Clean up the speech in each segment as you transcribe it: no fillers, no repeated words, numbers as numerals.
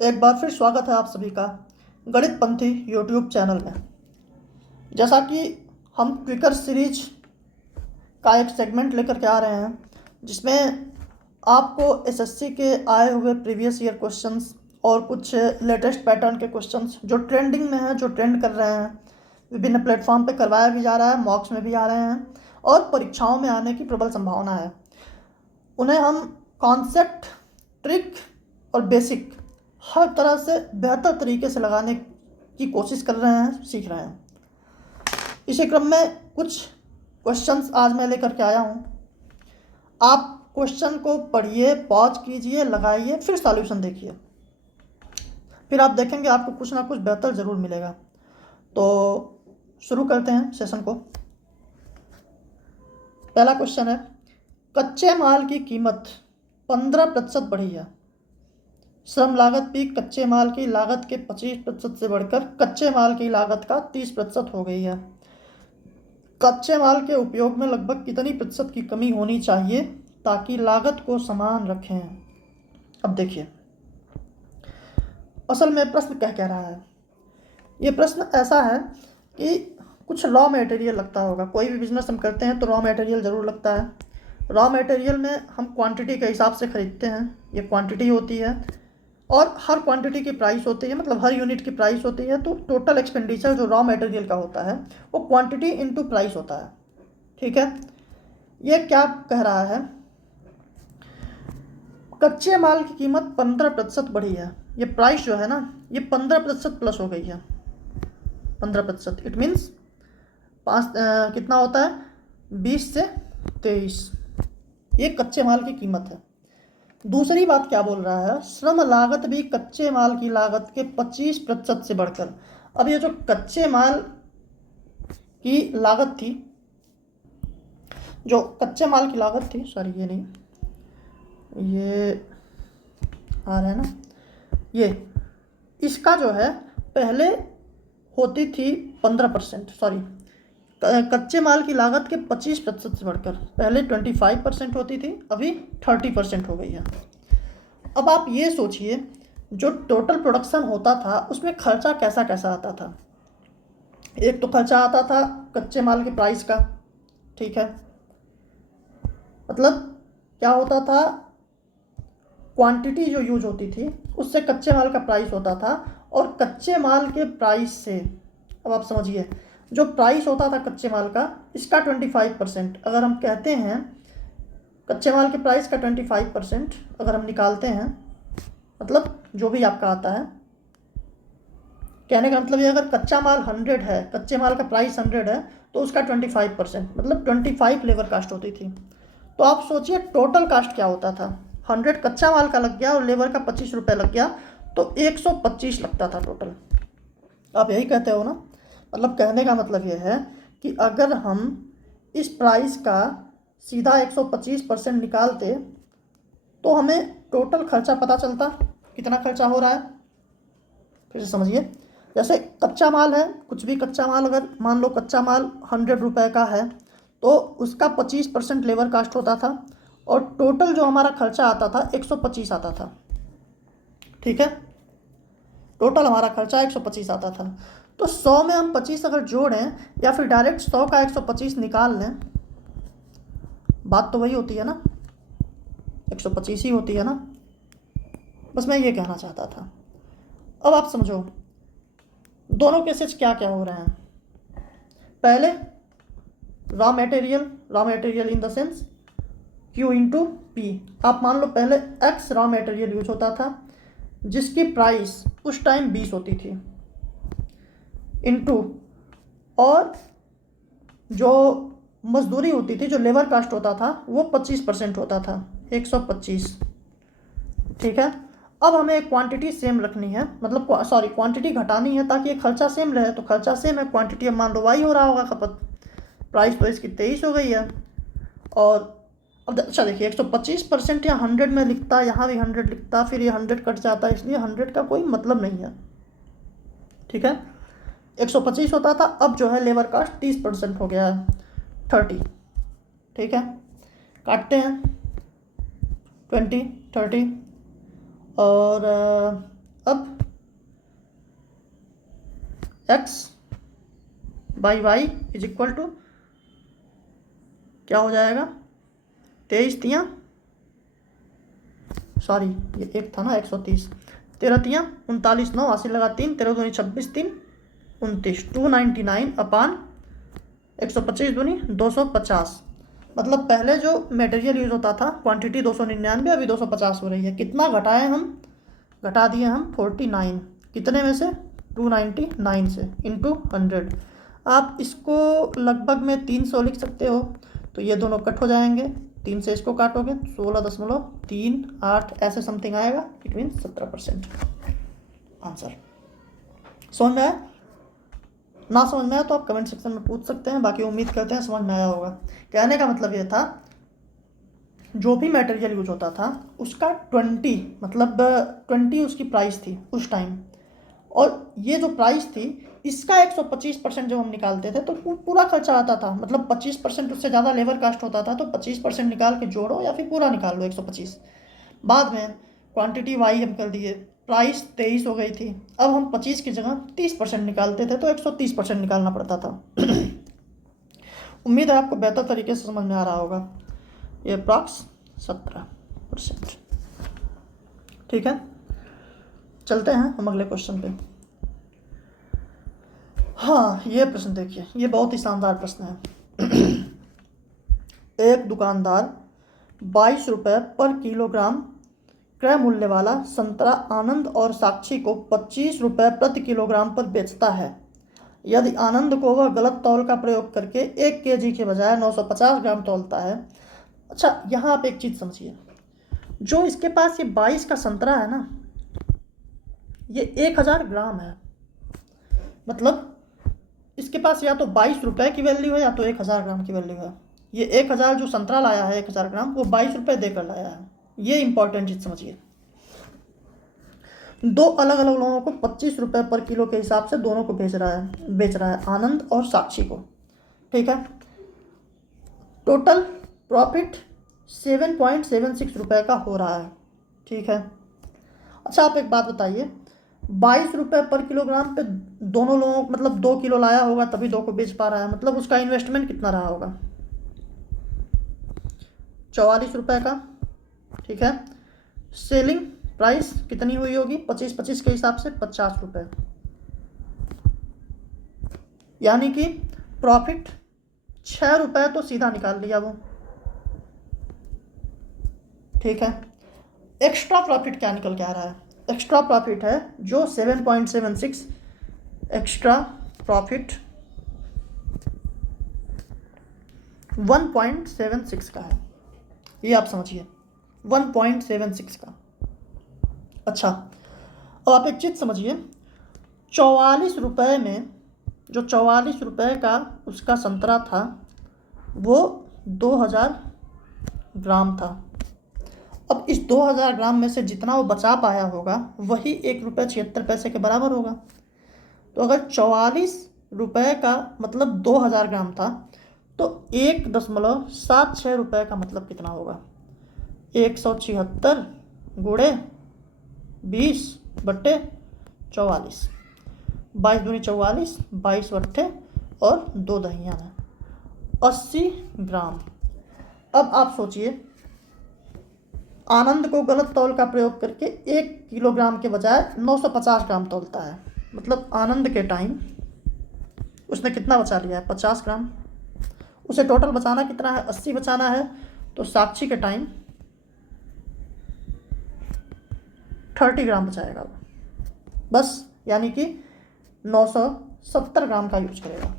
एक बार फिर स्वागत है आप सभी का गणित पंथी यूट्यूब चैनल में। जैसा कि हम क्विकर सीरीज का एक सेगमेंट लेकर के आ रहे हैं जिसमें आपको एसएससी के आए हुए प्रीवियस ईयर क्वेश्चंस और कुछ लेटेस्ट पैटर्न के क्वेश्चंस जो ट्रेंडिंग में हैं, जो ट्रेंड कर रहे हैं, विभिन्न प्लेटफॉर्म पे करवाया भी जा रहा है, मॉक्स में भी आ रहे हैं और परीक्षाओं में आने की प्रबल संभावना है। उन्हें हम कॉन्सेप्ट, ट्रिक और बेसिक हर तरह से बेहतर तरीके से लगाने की कोशिश कर रहे हैं, सीख रहे हैं। इसी क्रम में कुछ क्वेश्चंस आज मैं लेकर के आया हूँ। आप क्वेश्चन को पढ़िए, पॉज कीजिए, लगाइए, फिर सॉल्यूशन देखिए, फिर आप देखेंगे आपको कुछ ना कुछ बेहतर ज़रूर मिलेगा। तो शुरू करते हैं सेशन को। पहला क्वेश्चन है, कच्चे माल की कीमत 15% बढ़ी है। श्रम लागत भी कच्चे माल की लागत के 25% से बढ़कर कच्चे माल की लागत का 30% हो गई है। कच्चे माल के उपयोग में लगभग कितनी प्रतिशत की कमी होनी चाहिए ताकि लागत को समान रखें? अब देखिए, असल में प्रश्न क्या कह रहा है। ये प्रश्न ऐसा है कि कुछ रॉ मटेरियल लगता होगा। कोई भी बिजनेस हम करते हैं तो रॉ मटेरियल ज़रूर लगता है। रॉ मटेरियल में हम क्वांटिटी के हिसाब से ख़रीदते हैं, ये क्वांटिटी होती है और हर क्वांटिटी की प्राइस होती है, मतलब हर यूनिट की प्राइस होती है। तो टोटल एक्सपेंडिचर जो रॉ मटेरियल का होता है वो क्वांटिटी इनटू प्राइस होता है। ठीक है, ये क्या कह रहा है, कच्चे माल की कीमत 15% बढ़ी है। ये प्राइस जो है ना, ये 15% प्लस हो गई है। 15% इट मीन्स कितना होता है, 20 से 23। ये कच्चे माल की कीमत है। दूसरी बात क्या बोल रहा है, श्रम लागत भी कच्चे माल की लागत के 25% से बढ़कर। अब ये जो कच्चे माल की लागत थी, जो कच्चे माल की लागत थी, सॉरी ये नहीं, ये आ रहा है ना, ये इसका जो है पहले होती थी 15%, सॉरी कच्चे माल की लागत के 25% से बढ़कर पहले 25% होती थी, अभी 30% हो गई है। अब आप ये सोचिए, जो टोटल प्रोडक्शन होता था उसमें खर्चा कैसा कैसा आता था। एक तो खर्चा आता था कच्चे माल के प्राइस का, ठीक है, मतलब क्या होता था, क्वांटिटी जो यूज होती थी उससे कच्चे माल का प्राइस होता था और कच्चे माल के प्राइस से, अब आप समझिए, जो प्राइस होता था कच्चे माल का, इसका 25%, अगर हम कहते हैं कच्चे माल के प्राइस का 25% अगर हम निकालते हैं, मतलब जो भी आपका आता है, कहने का मतलब ये, अगर कच्चा माल 100 है, कच्चे माल का प्राइस 100 है, तो उसका 25%, मतलब 25 लेबर कास्ट होती थी। तो आप सोचिए टोटल कास्ट क्या होता था। 100 कच्चा माल का लग गया और लेबर का 25 रुपये लग गया, तो 125 लगता था टोटल। आप यही कहते हो ना, मतलब कहने का मतलब ये है कि अगर हम इस प्राइस का सीधा 125% निकालते तो हमें टोटल खर्चा पता चलता कितना खर्चा हो रहा है। फिर से समझिए, जैसे कच्चा माल है, कुछ भी कच्चा माल, अगर मान लो कच्चा माल 100 रुपये का है तो उसका 25% लेबर कास्ट होता था और टोटल जो हमारा खर्चा आता था 125 आता था। ठीक है, टोटल हमारा खर्चा 125 आता था। तो 100 में हम 25 अगर जोड़ें या फिर डायरेक्ट 100 का 125 निकाल लें, बात तो वही होती है ना, 125 ही होती है ना। बस मैं ये कहना चाहता था। अब आप समझो दोनों केसेस क्या क्या हो रहे हैं। पहले raw material in the sense Q into P. आप मान लो पहले X रॉ मटेरियल यूज होता था जिसकी प्राइस उस टाइम 20 होती थी, इंटू और जो मजदूरी होती थी, जो लेबर कास्ट होता था, वो 25% होता था, 125। ठीक है, अब हमें क्वांटिटी सेम रखनी है, मतलब सॉरी क्वांटिटी घटानी है ताकि ये खर्चा सेम रहे। तो खर्चा सेम है, क्वांटिटी अब मान लो वाई हो रहा होगा खपत, प्राइस तो इसकी 23 हो गई है। और अब अच्छा देखिए, 125% या 100 में लिखता, यहाँ भी 100 लिखता, फिर ये 100 कट जाता, इसलिए 100 का कोई मतलब नहीं है। ठीक है, 125 होता था, अब जो है लेबर कास्ट 30% हो गया है, 30। ठीक है, काटते हैं 20 30 और अब X by Y is equal to क्या हो जाएगा, 23 तियाँ, सॉरी ये एक था ना 130, 13 तियाँ 39, 9 80 लगा 3, 13 दूनी 26, 3 29, 299 अपान 125 दूनी 250। मतलब पहले जो मटेरियल यूज होता था क्वांटिटी 299, अभी 250 हो रही है। कितना घटाए हम, घटा दिए हम 49, कितने में से 299 से, इंटू 100। आप इसको लगभग में 300 लिख सकते हो, तो ये दोनों कट हो जाएंगे, 3 से इसको काटोगे 16.38 ऐसे समथिंग आएगा, इट मीन 17% आंसर। समझ में आया? ना समझ में आया तो आप कमेंट सेक्शन में पूछ सकते हैं, बाकी उम्मीद करते हैं समझ में आया होगा। कहने का मतलब ये था, जो भी मटेरियल यूज होता था उसका 20 उसकी प्राइस थी उस टाइम, और ये जो प्राइस थी इसका 125% जब हम निकालते थे तो पूरा खर्चा आता था। मतलब 25% उससे ज़्यादा लेबर कास्ट होता था, तो 25% निकाल के जोड़ो या फिर पूरा निकाल लो 125। बाद में क्वांटिटी वाई हम कर दिए, प्राइस 23 हो गई थी, अब हम 25 की जगह 30% निकालते थे तो 130% निकालना पड़ता था। उम्मीद है आपको बेहतर तरीके से समझ में आ रहा होगा। ये अप्रॉक्स 17%। ठीक है, चलते हैं हम अगले क्वेश्चन पे। हाँ, ये प्रश्न देखिए, ये बहुत ही शानदार प्रश्न है। एक दुकानदार 22 रुपये पर किलोग्राम क्रय मूल्य वाला संतरा आनंद और साक्षी को 25 रुपये प्रति किलोग्राम पर बेचता है। यदि आनंद को वह गलत तौल का प्रयोग करके 1 kg के बजाय 950 ग्राम तौलता है। अच्छा, यहाँ आप एक चीज़ समझिए, जो इसके पास ये 22 का संतरा है ना, ये 1000 ग्राम है। मतलब इसके पास या तो 22 रुपये की वैल्यू है या तो 1000 ग्राम की वैल्यू है। ये 1000 जो संतरा लाया है 1000 ग्राम, वो 22 रुपये देकर लाया है। ये इंपॉर्टेंट चीज़ समझिए। दो अलग अलग लोगों को 25 रुपये पर किलो के हिसाब से दोनों को बेच रहा है आनंद और साक्षी को। ठीक है, टोटल प्रॉफिट 7.76 रुपये का हो रहा है। ठीक है, अच्छा आप एक बात बताइए, 22 रुपये पर किलोग्राम पे दोनों लोगों, मतलब 2 किलो लाया होगा तभी 2 को बेच पा रहा है, मतलब उसका इन्वेस्टमेंट कितना रहा होगा, 44 रुपये का। ठीक है, सेलिंग प्राइस कितनी हुई होगी, 25 के हिसाब से 50 रुपये, यानी कि प्रॉफिट 6 रुपये तो सीधा निकाल लिया वो। ठीक है, एक्स्ट्रा प्रॉफिट क्या निकल के आ रहा है, एक्स्ट्रा प्रॉफिट है जो 7.76, एक्स्ट्रा प्रॉफिट 1.76 का है, ये आप समझिए 1.76 का। अच्छा, अब आप एक चीज़ समझिए, 44 रुपये में जो 44 रुपये का उसका संतरा था वो 2000 ग्राम था। अब इस 2000 ग्राम में से जितना वो बचा पाया होगा वही 1.76 रुपये के बराबर होगा। तो अगर 44 रुपये का मतलब 2000 ग्राम था, तो 1.76 रुपये का मतलब कितना होगा, 176 गुणे 20/44, 22 दूनी 44, 22 बट्टे और 2 दहिया में 80 ग्राम। अब आप सोचिए, आनंद को गलत तौल का प्रयोग करके 1 किलोग्राम के बजाय 950 ग्राम तौलता है। मतलब आनंद के टाइम उसने कितना बचा लिया है, 50 ग्राम। उसे टोटल बचाना कितना है, 80 बचाना है। तो साक्षी के टाइम 30 ग्राम बचाएगा वो बस, यानी कि 970 ग्राम का यूज करेगा।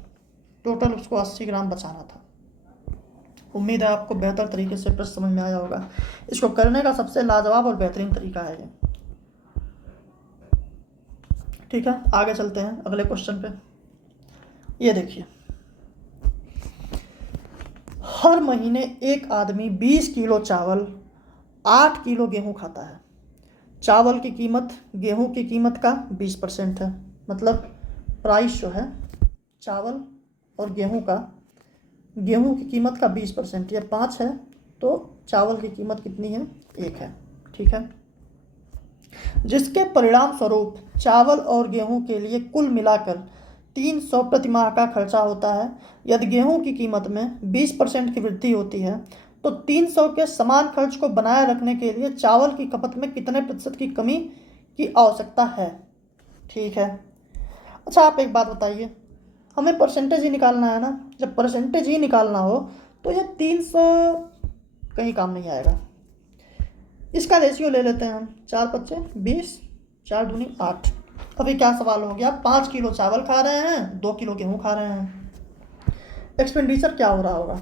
टोटल उसको 80 ग्राम बचाना था। उम्मीद है आपको बेहतर तरीके से प्रश्न समझ में आया होगा। इसको करने का सबसे लाजवाब और बेहतरीन तरीका है ये। ठीक है, आगे चलते हैं अगले क्वेश्चन पे। ये देखिए, हर महीने एक आदमी 20 किलो चावल, 8 किलो गेहूं खाता है। चावल की कीमत गेहूं की कीमत का 20% है। मतलब प्राइस जो है चावल और गेहूं का, गेहूं की कीमत का 20%, ये 5 है, तो चावल की कीमत कितनी है, 1 है। ठीक है, जिसके परिणाम स्वरूप चावल और गेहूं के लिए कुल मिलाकर 300 प्रति माह का खर्चा होता है। यदि गेहूं की कीमत में 20% की वृद्धि होती है तो 300 के समान खर्च को बनाए रखने के लिए चावल की खपत में कितने प्रतिशत की कमी की आवश्यकता है। ठीक है। अच्छा आप एक बात बताइए, हमें परसेंटेज ही निकालना है ना। जब परसेंटेज ही निकालना हो तो ये 300 कहीं काम नहीं आएगा। इसका रेशियो ले लेते हैं हम, 4 पच्चे 20, 4 दूनी 8। अभी क्या सवाल हो गया, 5 किलो चावल खा रहे हैं, 2 किलो गेहूँ खा रहे हैं। एक्सपेंडिचर क्या हो रहा होगा,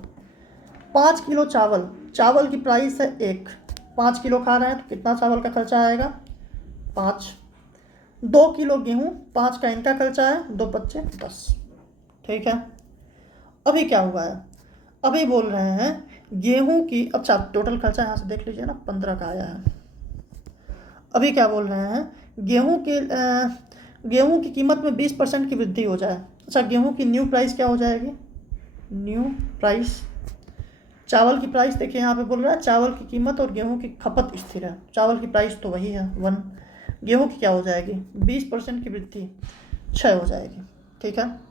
5 किलो चावल, चावल की प्राइस है 1, 5 किलो खा रहे हैं तो कितना चावल का खर्चा आएगा 5। 2 किलो गेहूँ, 5 का इनका खर्चा है, 2 पच्चे 10। ठीक है। अभी क्या हुआ है, अभी बोल रहे हैं गेहूं की, अच्छा टोटल खर्चा यहाँ से देख लीजिए ना, 15 का आया है। अभी क्या बोल रहे हैं, गेहूं की कीमत में 20% की वृद्धि हो जाए। अच्छा गेहूं की न्यू प्राइस क्या हो जाएगी, न्यू प्राइस, चावल की प्राइस देखिए यहाँ पे बोल रहा है चावल की कीमत और गेहूं की खपत स्थिर है, चावल की प्राइस तो वही है 1, गेहूं की क्या हो जाएगी 20% की वृद्धि 6 हो जाएगी। ठीक है।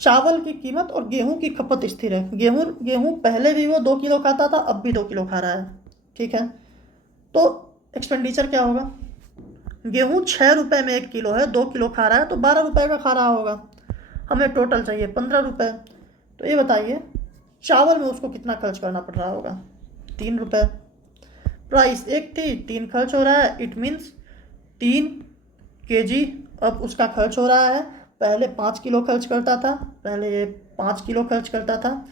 चावल की कीमत और गेहूं की खपत स्थिर है, गेहूं पहले भी वो 2 किलो खाता था, अब भी 2 किलो खा रहा है। ठीक है। तो एक्सपेंडिचर क्या होगा, गेहूं 6 रुपये में 1 किलो है, 2 किलो खा रहा है तो 12 रुपये का खा रहा होगा, हमें टोटल चाहिए 15 रुपये। तो ये बताइए चावल में उसको कितना खर्च करना पड़ रहा होगा, 3 रुपये। प्राइस 1 थी, 3 खर्च हो रहा है, इट मीन्स 3 केजी अब उसका खर्च हो रहा है। पहले 5 किलो खर्च करता था, पहले ये 5 किलो खर्च करता था,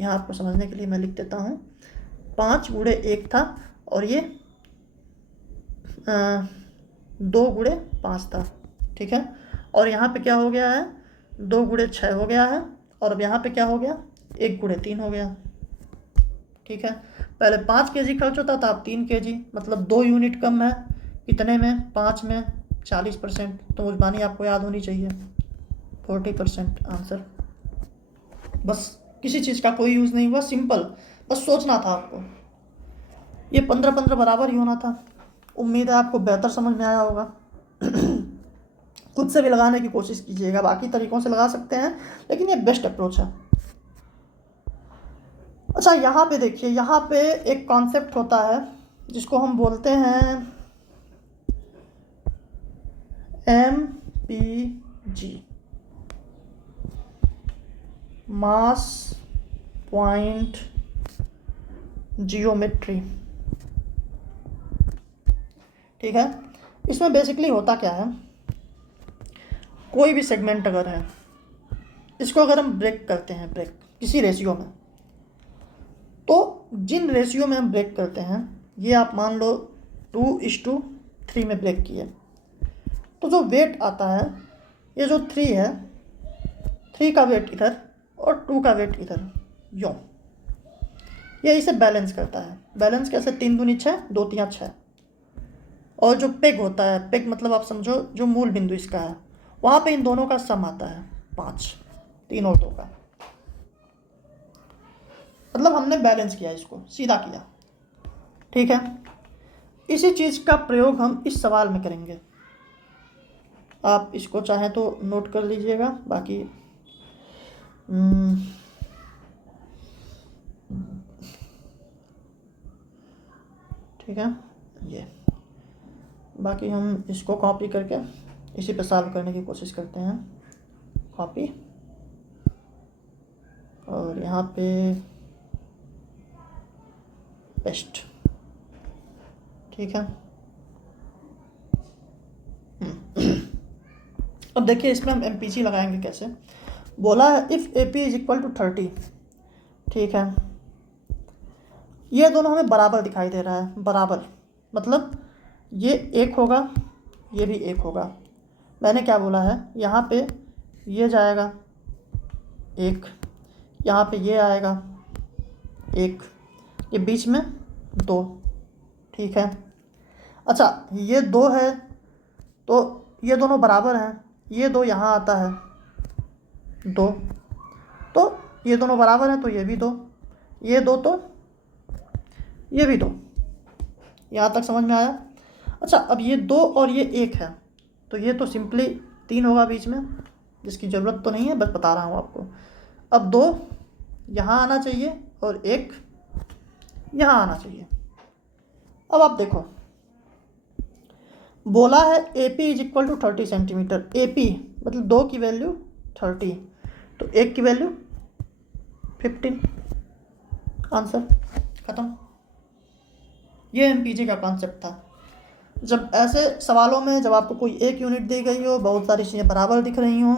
यहाँ आपको समझने के लिए मैं लिख देता हूँ, 5 गुणे 1 था और ये 2 गुणे 5 था। ठीक है। और यहाँ पे क्या हो गया है, 2 गुणे 6 हो गया है, और अब यहाँ पे क्या हो गया 1 गुणे 3 हो गया। ठीक है। पहले 5 केजी खर्च होता था, अब 3 केजी, मतलब 2 यूनिट कम है। कितने में, 5 में 40%। तो मुझबानी आपको याद होनी चाहिए 40% आंसर। बस किसी चीज़ का कोई यूज़ नहीं हुआ, सिंपल, बस सोचना था आपको। ये 15-15 बराबर ही होना था। उम्मीद है आपको बेहतर समझ में आया होगा। खुद से भी लगाने की कोशिश कीजिएगा, बाकी तरीक़ों से लगा सकते हैं लेकिन ये बेस्ट अप्रोच है। अच्छा यहाँ पे देखिए, यहाँ पे एक कॉन्सेप्ट होता है जिसको हम बोलते हैं MPG, मास पॉइंट जियोमेट्री। ठीक है। इसमें बेसिकली होता क्या है, कोई भी सेगमेंट अगर है, इसको अगर हम ब्रेक करते हैं, ब्रेक किसी रेशियो में, तो जिन रेशियो में हम ब्रेक करते हैं, ये आप मान लो 2:3 में ब्रेक किए, तो जो वेट आता है, ये जो 3 है, 3 का वेट इधर और 2 का वेट इधर, यूँ, ये इसे बैलेंस करता है। बैलेंस कैसे, 3 दूनी 6, 2 तियाँ 6। और जो पेग होता है, पेग मतलब आप समझो जो मूल बिंदु इसका है, वहाँ पे इन दोनों का सम आता है 5, 3 और 2 का, मतलब हमने बैलेंस किया, इसको सीधा किया। ठीक है। इसी चीज़ का प्रयोग हम इस सवाल में करेंगे, आप इसको चाहें तो नोट कर लीजिएगा, बाकी ठीक है, ये बाकी हम इसको कॉपी करके इसी पे सॉल्व करने की कोशिश करते हैं। कॉपी, और यहाँ पे पेस्ट। ठीक है। अब देखिए इसमें हम MPG लगाएंगे कैसे। बोला है if AP is equal to 30। ठीक है। ये दोनों हमें बराबर दिखाई दे रहा है, बराबर मतलब ये 1 होगा, ये भी 1 होगा। मैंने क्या बोला है, यहाँ पे ये जाएगा 1, यहाँ पे ये आएगा 1, ये बीच में 2। ठीक है। अच्छा ये 2 है तो ये दोनों बराबर हैं, ये 2 यहाँ आता है 2, तो ये दोनों बराबर हैं तो ये भी 2, ये 2 तो ये भी 2। यहाँ तक समझ में आया। अच्छा अब ये 2 और ये 1 है, तो ये तो सिंपली 3 होगा बीच में, जिसकी ज़रूरत तो नहीं है, बस बता रहा हूँ आपको। अब 2 यहाँ आना चाहिए और 1 यहाँ आना चाहिए। अब आप देखो, बोला है AP is equal to 30 centimetre. AP मतलब 2 की वैल्यू 30, तो 1 की वैल्यू 15। आंसर खत्म। ये MPG का कॉन्सेप्ट था। जब ऐसे सवालों में जब आपको कोई एक यूनिट दी गई हो, बहुत सारी चीज़ें बराबर दिख रही हों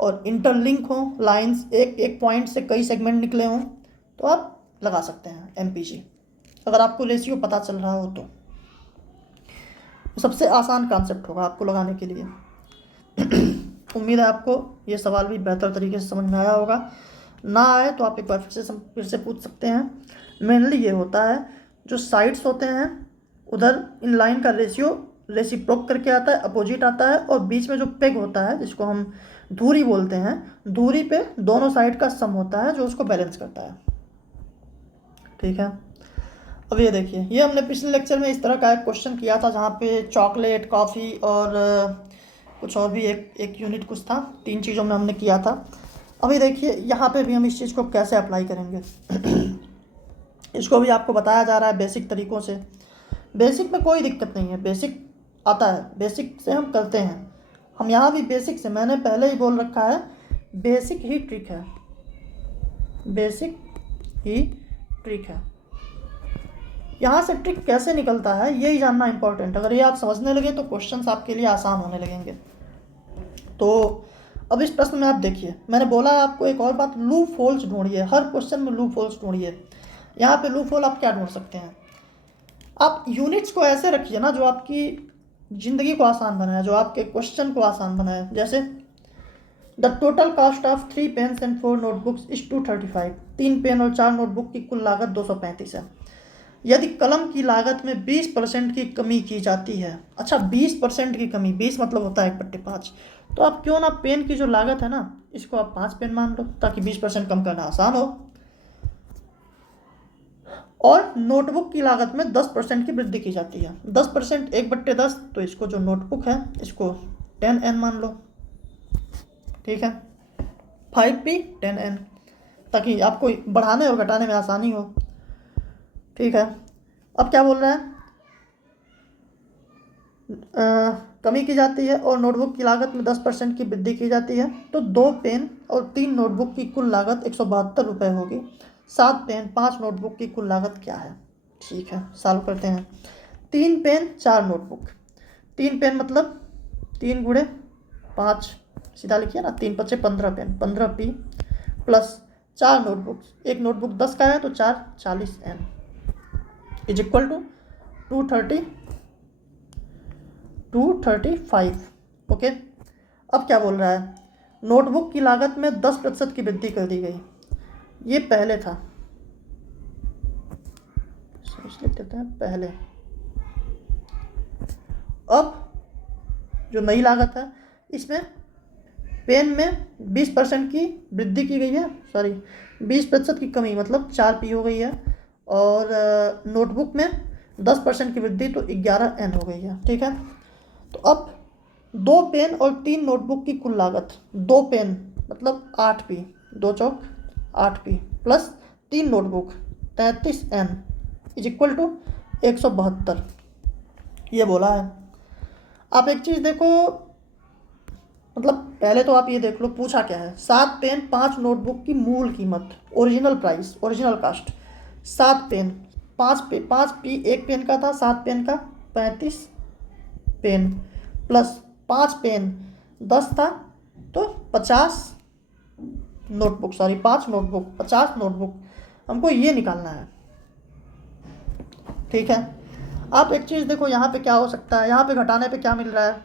और इंटरलिंक हो, लाइंस एक एक पॉइंट से कई सेगमेंट निकले हों, तो आप लगा सकते हैं MPG, अगर आपको रेशियो पता चल रहा हो तो। सबसे आसान कॉन्सेप्ट होगा आपको लगाने के लिए। उम्मीद है आपको ये सवाल भी बेहतर तरीके से समझ में आया होगा। ना आए तो आप एक बार फिर से पूछ सकते हैं। मेनली ये होता है, जो साइड्स होते हैं उधर इन लाइन का रेशियो रेसिप्रोक करके आता है, अपोजिट आता है, और बीच में जो पेग होता है जिसको हम धुरी बोलते हैं, धुरी पे दोनों साइड का सम होता है जो उसको बैलेंस करता है। ठीक है। अब ये देखिए, ये हमने पिछले लेक्चर में इस तरह का एक क्वेश्चन किया था जहाँ पे चॉकलेट, कॉफ़ी और कुछ और भी एक यूनिट कुछ था, 3 चीज़ों में हमने किया था। अभी देखिए यहाँ पे भी हम इस चीज़ को कैसे अप्लाई करेंगे। इसको भी आपको बताया जा रहा है बेसिक तरीक़ों से। बेसिक में कोई दिक्कत नहीं है, बेसिक आता है, बेसिक से हम करते हैं। हम यहाँ भी बेसिक से, मैंने पहले ही बोल रखा है, बेसिक ही ट्रिक है, बेसिक ही ट्रिक है। यहाँ से ट्रिक कैसे निकलता है यही जानना इंपॉर्टेंट। अगर ये आप समझने लगे तो क्वेश्चंस आपके लिए आसान होने लगेंगे। तो अब इस प्रश्न में आप देखिए, मैंने बोला आपको एक और बात, लूप होल्स ढूंढिए, हर क्वेश्चन में लूप होल्स ढूंढिए। यहाँ पे लूप होल आप क्या ढूंढ सकते हैं, आप यूनिट्स को ऐसे रखिए ना जो आपकी ज़िंदगी को आसान बनाए, जो आपके क्वेश्चन को आसान बनाए। जैसे the total cost of 3 pens and 4 notebooks is 235। 3 pen और 4 नोटबुक की कुल लागत 235 है। यदि कलम की लागत में 20% की कमी की जाती है। अच्छा, 20% की कमी, 20 मतलब होता है 1/5, तो आप क्यों ना पेन की जो लागत है ना, इसको आप 5 पेन मान लो ताकि 20% कम करना आसान हो। और नोटबुक की लागत में 10% की वृद्धि की जाती है। 10% 1/10, तो इसको जो नोटबुक है इसको 10N मान लो। ठीक है, 5P 10N, ताकि आपको बढ़ाने और घटाने में आसानी हो। ठीक है। अब क्या बोल रहा है, कमी की जाती है और नोटबुक की लागत में 10% की वृद्धि की जाती है, तो 2 पेन और 3 नोटबुक की कुल लागत 172 रुपये होगी। 7 पेन 5 नोटबुक की कुल लागत क्या है। ठीक है, सॉल्व करते हैं। 3 पेन 4 नोटबुक, 3 पेन मतलब 3 गुणे 5, सीधा लिखिए ना, 3 × 5 = 15 पेन, 15P प्लस 4 नोटबुक, एक नोटबुक 10 का है तो 4 40N is equal to 235। Okay. अब क्या बोल रहा है, नोटबुक की लागत में 10% की वृद्धि कर दी गई। ये पहले था, लिख देते हैं पहले। अब जो नई लागत है इसमें पेन में 20% की वृद्धि की गई है, 20% की कमी मतलब 4P हो गई है, और नोटबुक में 10% की वृद्धि तो 11N हो गई है। ठीक है। तो अब 2 पेन और 3 नोटबुक की कुल लागत, 2 पेन मतलब 8P, 2 चौक 8P plus 3 notebook 33N is equal to 172, ये बोला है। आप एक चीज़ देखो, मतलब पहले तो आप ये देख लो पूछा क्या है। 7 पेन 5 नोटबुक की मूल कीमत, original price, original cost. 7 pen 5P 1 pen का था, 7 पेन का 35 पेन प्लस 5 पेन 10 था तो 50 नोटबुक, 5 नोटबुक 50 नोटबुक, हमको ये निकालना है। ठीक है। आप एक चीज़ देखो, यहाँ पे क्या हो सकता है, यहाँ पे घटाने पे क्या मिल रहा है,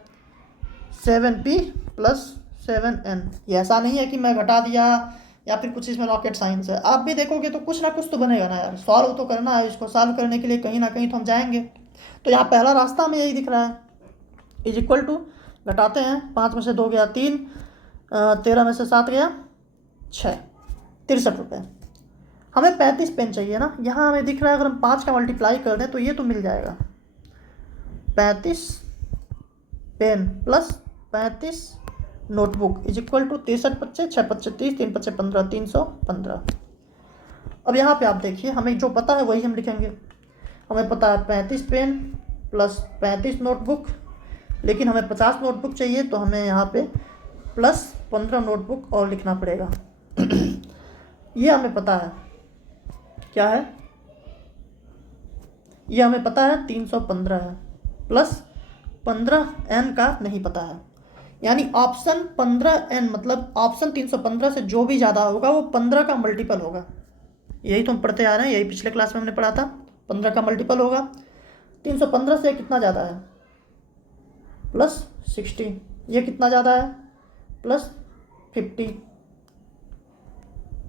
7P प्लस 7N। ये ऐसा नहीं है कि मैं घटा दिया या फिर कुछ इसमें रॉकेट साइंस है। आप भी देखोगे तो कुछ ना कुछ तो बनेगा ना यार, सॉल्व तो करना है। इसको सॉल्व करने के लिए कहीं ना कहीं तो हम जाएंगे। तो यहाँ पहला रास्ता हमें यही दिख रहा है, इज इक्वल टू, घटाते हैं, 5 में से 2 गया 3, 13 में से 7 गया 6, 63 रुपये। हमें 35 पेन चाहिए ना, यहाँ हमें दिख रहा है अगर हम 5 का मल्टीप्लाई कर दें तो ये तो मिल जाएगा, 35 pen plus 35 notebook is equal to 63 बच्चे, 6 बच्चे 30, 3 बच्चे 15, 315। अब यहाँ पे आप देखिए, हमें जो पता है वही हम लिखेंगे। हमें पता है 35 पेन प्लस 35 नोटबुक, लेकिन हमें 50 नोटबुक चाहिए, तो हमें यहाँ पे प्लस 15 नोटबुक और लिखना पड़ेगा। ये हमें पता है, क्या है ये हमें पता है 315 है, प्लस 15n का नहीं पता है। यानी ऑप्शन 15n मतलब ऑप्शन 315 से जो भी ज़्यादा होगा वो 15 का मल्टीपल होगा। यही तो हम पढ़ते आ रहे हैं, यही पिछले क्लास में हमने पढ़ा था, 15 का मल्टीपल होगा। 315 से कितना ज़्यादा है, प्लस 60। ये कितना ज़्यादा है, प्लस 50,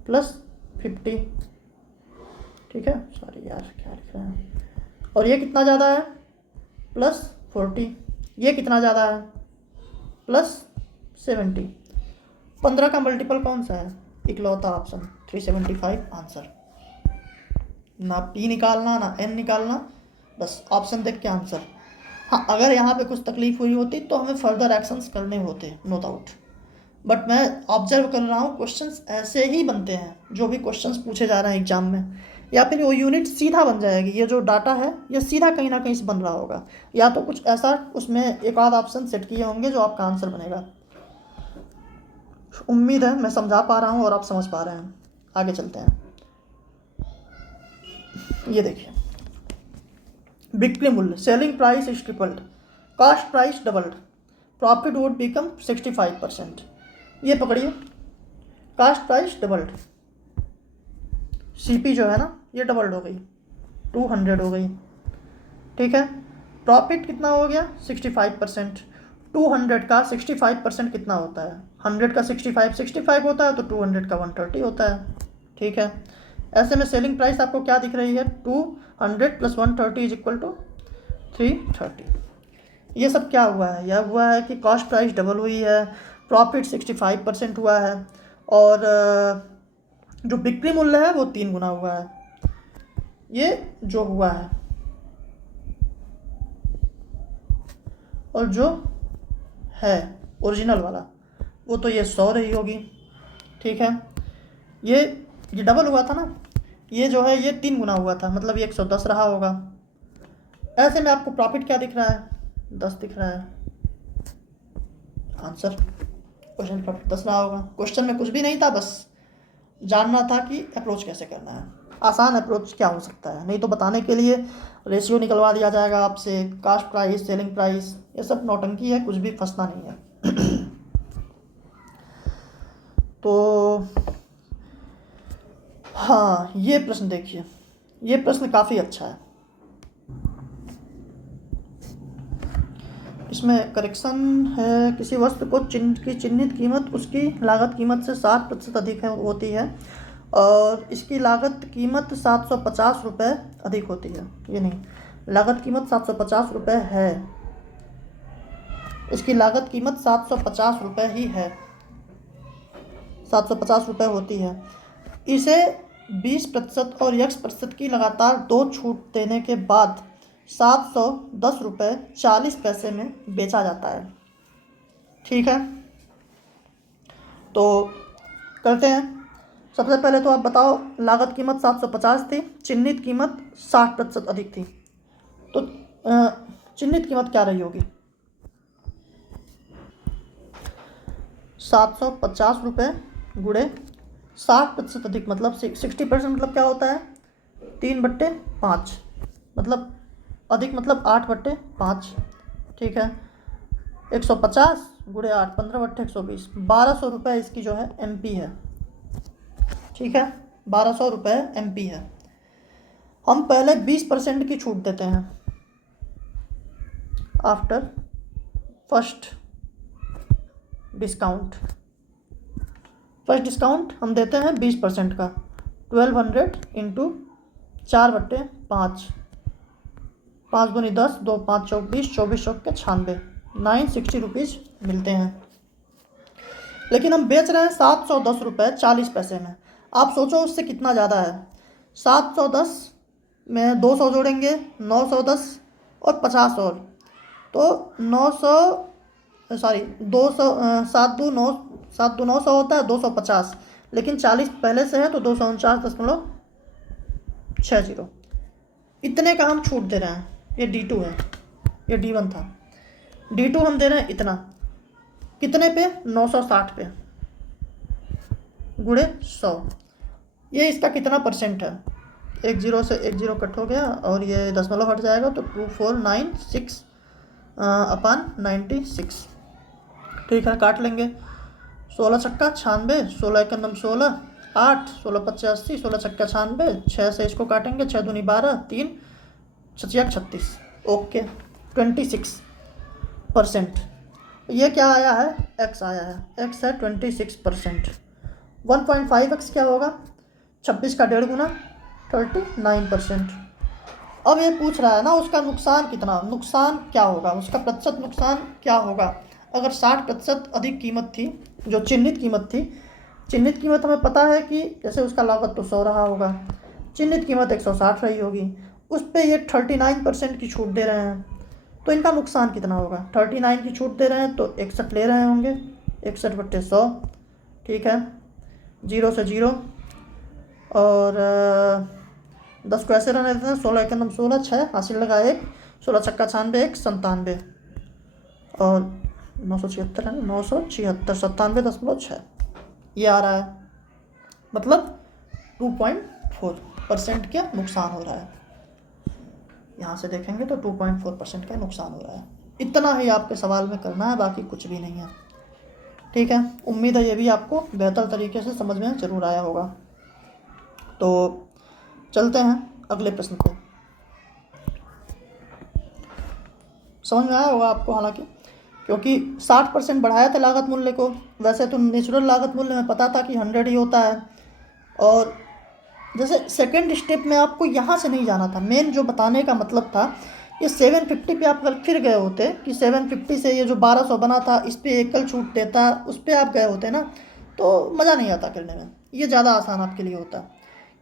प्लस 50। ठीक है, सॉरी यार क्या लिख रहे हैं। और ये कितना ज़्यादा है, प्लस 40। ये कितना ज़्यादा है, प्लस 70। 15 का मल्टीपल कौन सा है, इकलौता ऑप्शन 375 आंसर। ना P निकालना ना N निकालना, बस ऑप्शन देख के आंसर। हाँ, अगर यहाँ पे कुछ तकलीफ हुई होती तो हमें फर्दर एक्शंस करने होते, नो डाउट। बट मैं ऑब्जर्व कर रहा हूँ क्वेश्चंस ऐसे ही बनते हैं, जो भी क्वेश्चंस पूछे जा रहे हैं एग्जाम में, या फिर वो यूनिट सीधा बन जाएगी। ये जो डाटा है ये सीधा कहीं ना कहीं से बन रहा होगा, या तो कुछ ऐसा उसमें एक आध ऑप्शन सेट किए होंगे जो आपका आंसर बनेगा। उम्मीद है मैं समझा पा रहा हूँ और आप समझ पा रहे हैं। आगे चलते हैं। ये देखिए, बिक्री मूल्य, selling price is tripled, cost price doubled, profit would become 65%। ये पकड़िए, कॉस्ट प्राइस डबल्ड, सीपी जो है ना ये डबल्ड हो गई, 200 हो गई। ठीक है, प्रॉफिट कितना हो गया, 65%। 200 का 65% कितना होता है, 100 का 65 होता है, तो 200 का 130 होता है। ठीक है, ऐसे में सेलिंग प्राइस आपको क्या दिख रही है, 200 प्लस 130 इज इक्वल टू 330। ये सब क्या हुआ है, यह हुआ है कि कॉस्ट प्राइस डबल हुई है, प्रॉफिट 65% हुआ है, और जो बिक्री मूल्य है वो 3 गुना हुआ है। ये जो हुआ है, और जो है ओरिजिनल वाला वो तो ये 100 रही होगी। ठीक है, ये डबल हुआ था ना, ये जो है ये 3 गुना हुआ था, मतलब ये 110 रहा होगा। ऐसे में आपको प्रॉफिट क्या दिख रहा है, 10 दिख रहा है। आंसर क्वेश्चन प्रॉफिट 10 रहा होगा। क्वेश्चन में कुछ भी नहीं था, बस जानना था कि अप्रोच कैसे करना है। आसान अप्रोच क्या हो सकता है, नहीं तो बताने के लिए रेशियो निकलवा दिया जाएगा आपसे, कास्ट प्राइस, सेलिंग प्राइस, ये सब नौटंकी है, कुछ भी फंसना नहीं है। तो हाँ, ये प्रश्न देखिए, ये प्रश्न काफ़ी अच्छा है। इसमें करेक्शन है, किसी वस्तु को की चिन्हित कीमत उसकी लागत कीमत से 60% अधिक होती है, और इसकी लागत कीमत 750 रुपये अधिक होती है। ये नहीं, लागत कीमत 750 रुपये है, इसकी लागत कीमत 750 रुपये ही है, 750 रुपये होती है। इसे 20% और X% की लगातार 2 छूट देने के बाद 710 रुपये 40 पैसे में बेचा जाता है। ठीक है, तो करते हैं। सबसे पहले तो आप बताओ, लागत कीमत 750 थी, चिन्हित कीमत 60% अधिक थी, तो चिन्हित कीमत क्या रही होगी, 750 रुपये गुणे 60% अधिक, मतलब 60% मतलब क्या होता है, 3/5, मतलब अधिक मतलब 8/5। ठीक है, 150 गुणे 8, 15/120, 1200 रुपये इसकी जो है MP है। ठीक है, 1200 रुपये MP है। हम पहले 20% की छूट देते हैं, after first discount. First discount हम देते हैं 20% का, 1200 इंटू 4/5, 5 दूनी 10, 2 5 चौक 20, 24 चौक के 96, 960 रुपीज़ मिलते हैं। लेकिन हम बेच रहे हैं 710 रुपये 40 पैसे में। आप सोचो उससे कितना ज़्यादा है, 710 में 200 जोड़ेंगे, 910 और 50 और, तो सॉरी 200, 7 दूनी 9 होता है 250, लेकिन 40 पहले से है तो 249.60 इतने का हम छूट दे रहे हैं। ये D2 है, ये D1 था। D2 हम दे रहे हैं इतना, कितने पे? 960 पे गुणे 100। ये इसका कितना परसेंट है? 10 से 10 कट हो गया और ये दशमलव हट जाएगा तो 2496 अपन 96। ठीक है, काट लेंगे। 16 छक्का 96, 16 एक नम 16, 8, 16 पच्चे 80, 16 छक्का 96, 6 से इसको काटेंगे, 6 दूनी 12, 3 छचिया 36। ओके, 26%। ये क्या आया है? x आया है, x है 26%। 1.5x क्या होगा? 26 का 1.5 गुना 39%। अब ये पूछ रहा है ना उसका नुकसान कितना, नुकसान क्या होगा, उसका प्रतिशत नुकसान क्या होगा अगर 60% अधिक कीमत थी, जो चिन्हित कीमत थी। चिन्हित कीमत हमें पता है कि जैसे उसका लागत तो 100 रहा होगा, चिन्हित कीमत 160 रही होगी, उस पर ये 39% की छूट दे रहे हैं, तो इनका नुकसान कितना होगा? 39 की छूट दे रहे हैं तो 61 ले रहे होंगे, 61/100। ठीक है, 0 से 0 और 10 को ऐसे रहने देते हैं। 16 एक 16, 6 हासिल लगा 1, 16 छक्का 96, 1 97 और 976 है, 976, 97.6 ये आ रहा है, मतलब 2.4% का नुकसान हो रहा है। यहाँ से देखेंगे तो 2.4% का नुकसान हो रहा है। इतना ही आपके सवाल में करना है, बाकी कुछ भी नहीं है। ठीक है, उम्मीद है ये भी आपको बेहतर तरीके से समझ में ज़रूर आया होगा। तो चलते हैं अगले प्रश्न पे। समझ में आया होगा आपको, हालांकि क्योंकि 60% बढ़ाया था लागत मूल्य को। वैसे तो नेचुरल लागत मूल्य में पता था कि 100 ही होता है, और जैसे सेकंड स्टेप में आपको यहाँ से नहीं जाना था। मेन जो बताने का मतलब था, ये 750 पे आप अगर फिर गए होते कि 750 से ये जो 1200 बना था इस पर एकल छूट देता, उस पर आप गए होते ना, तो मज़ा नहीं आता करने में। ये ज़्यादा आसान आपके लिए होता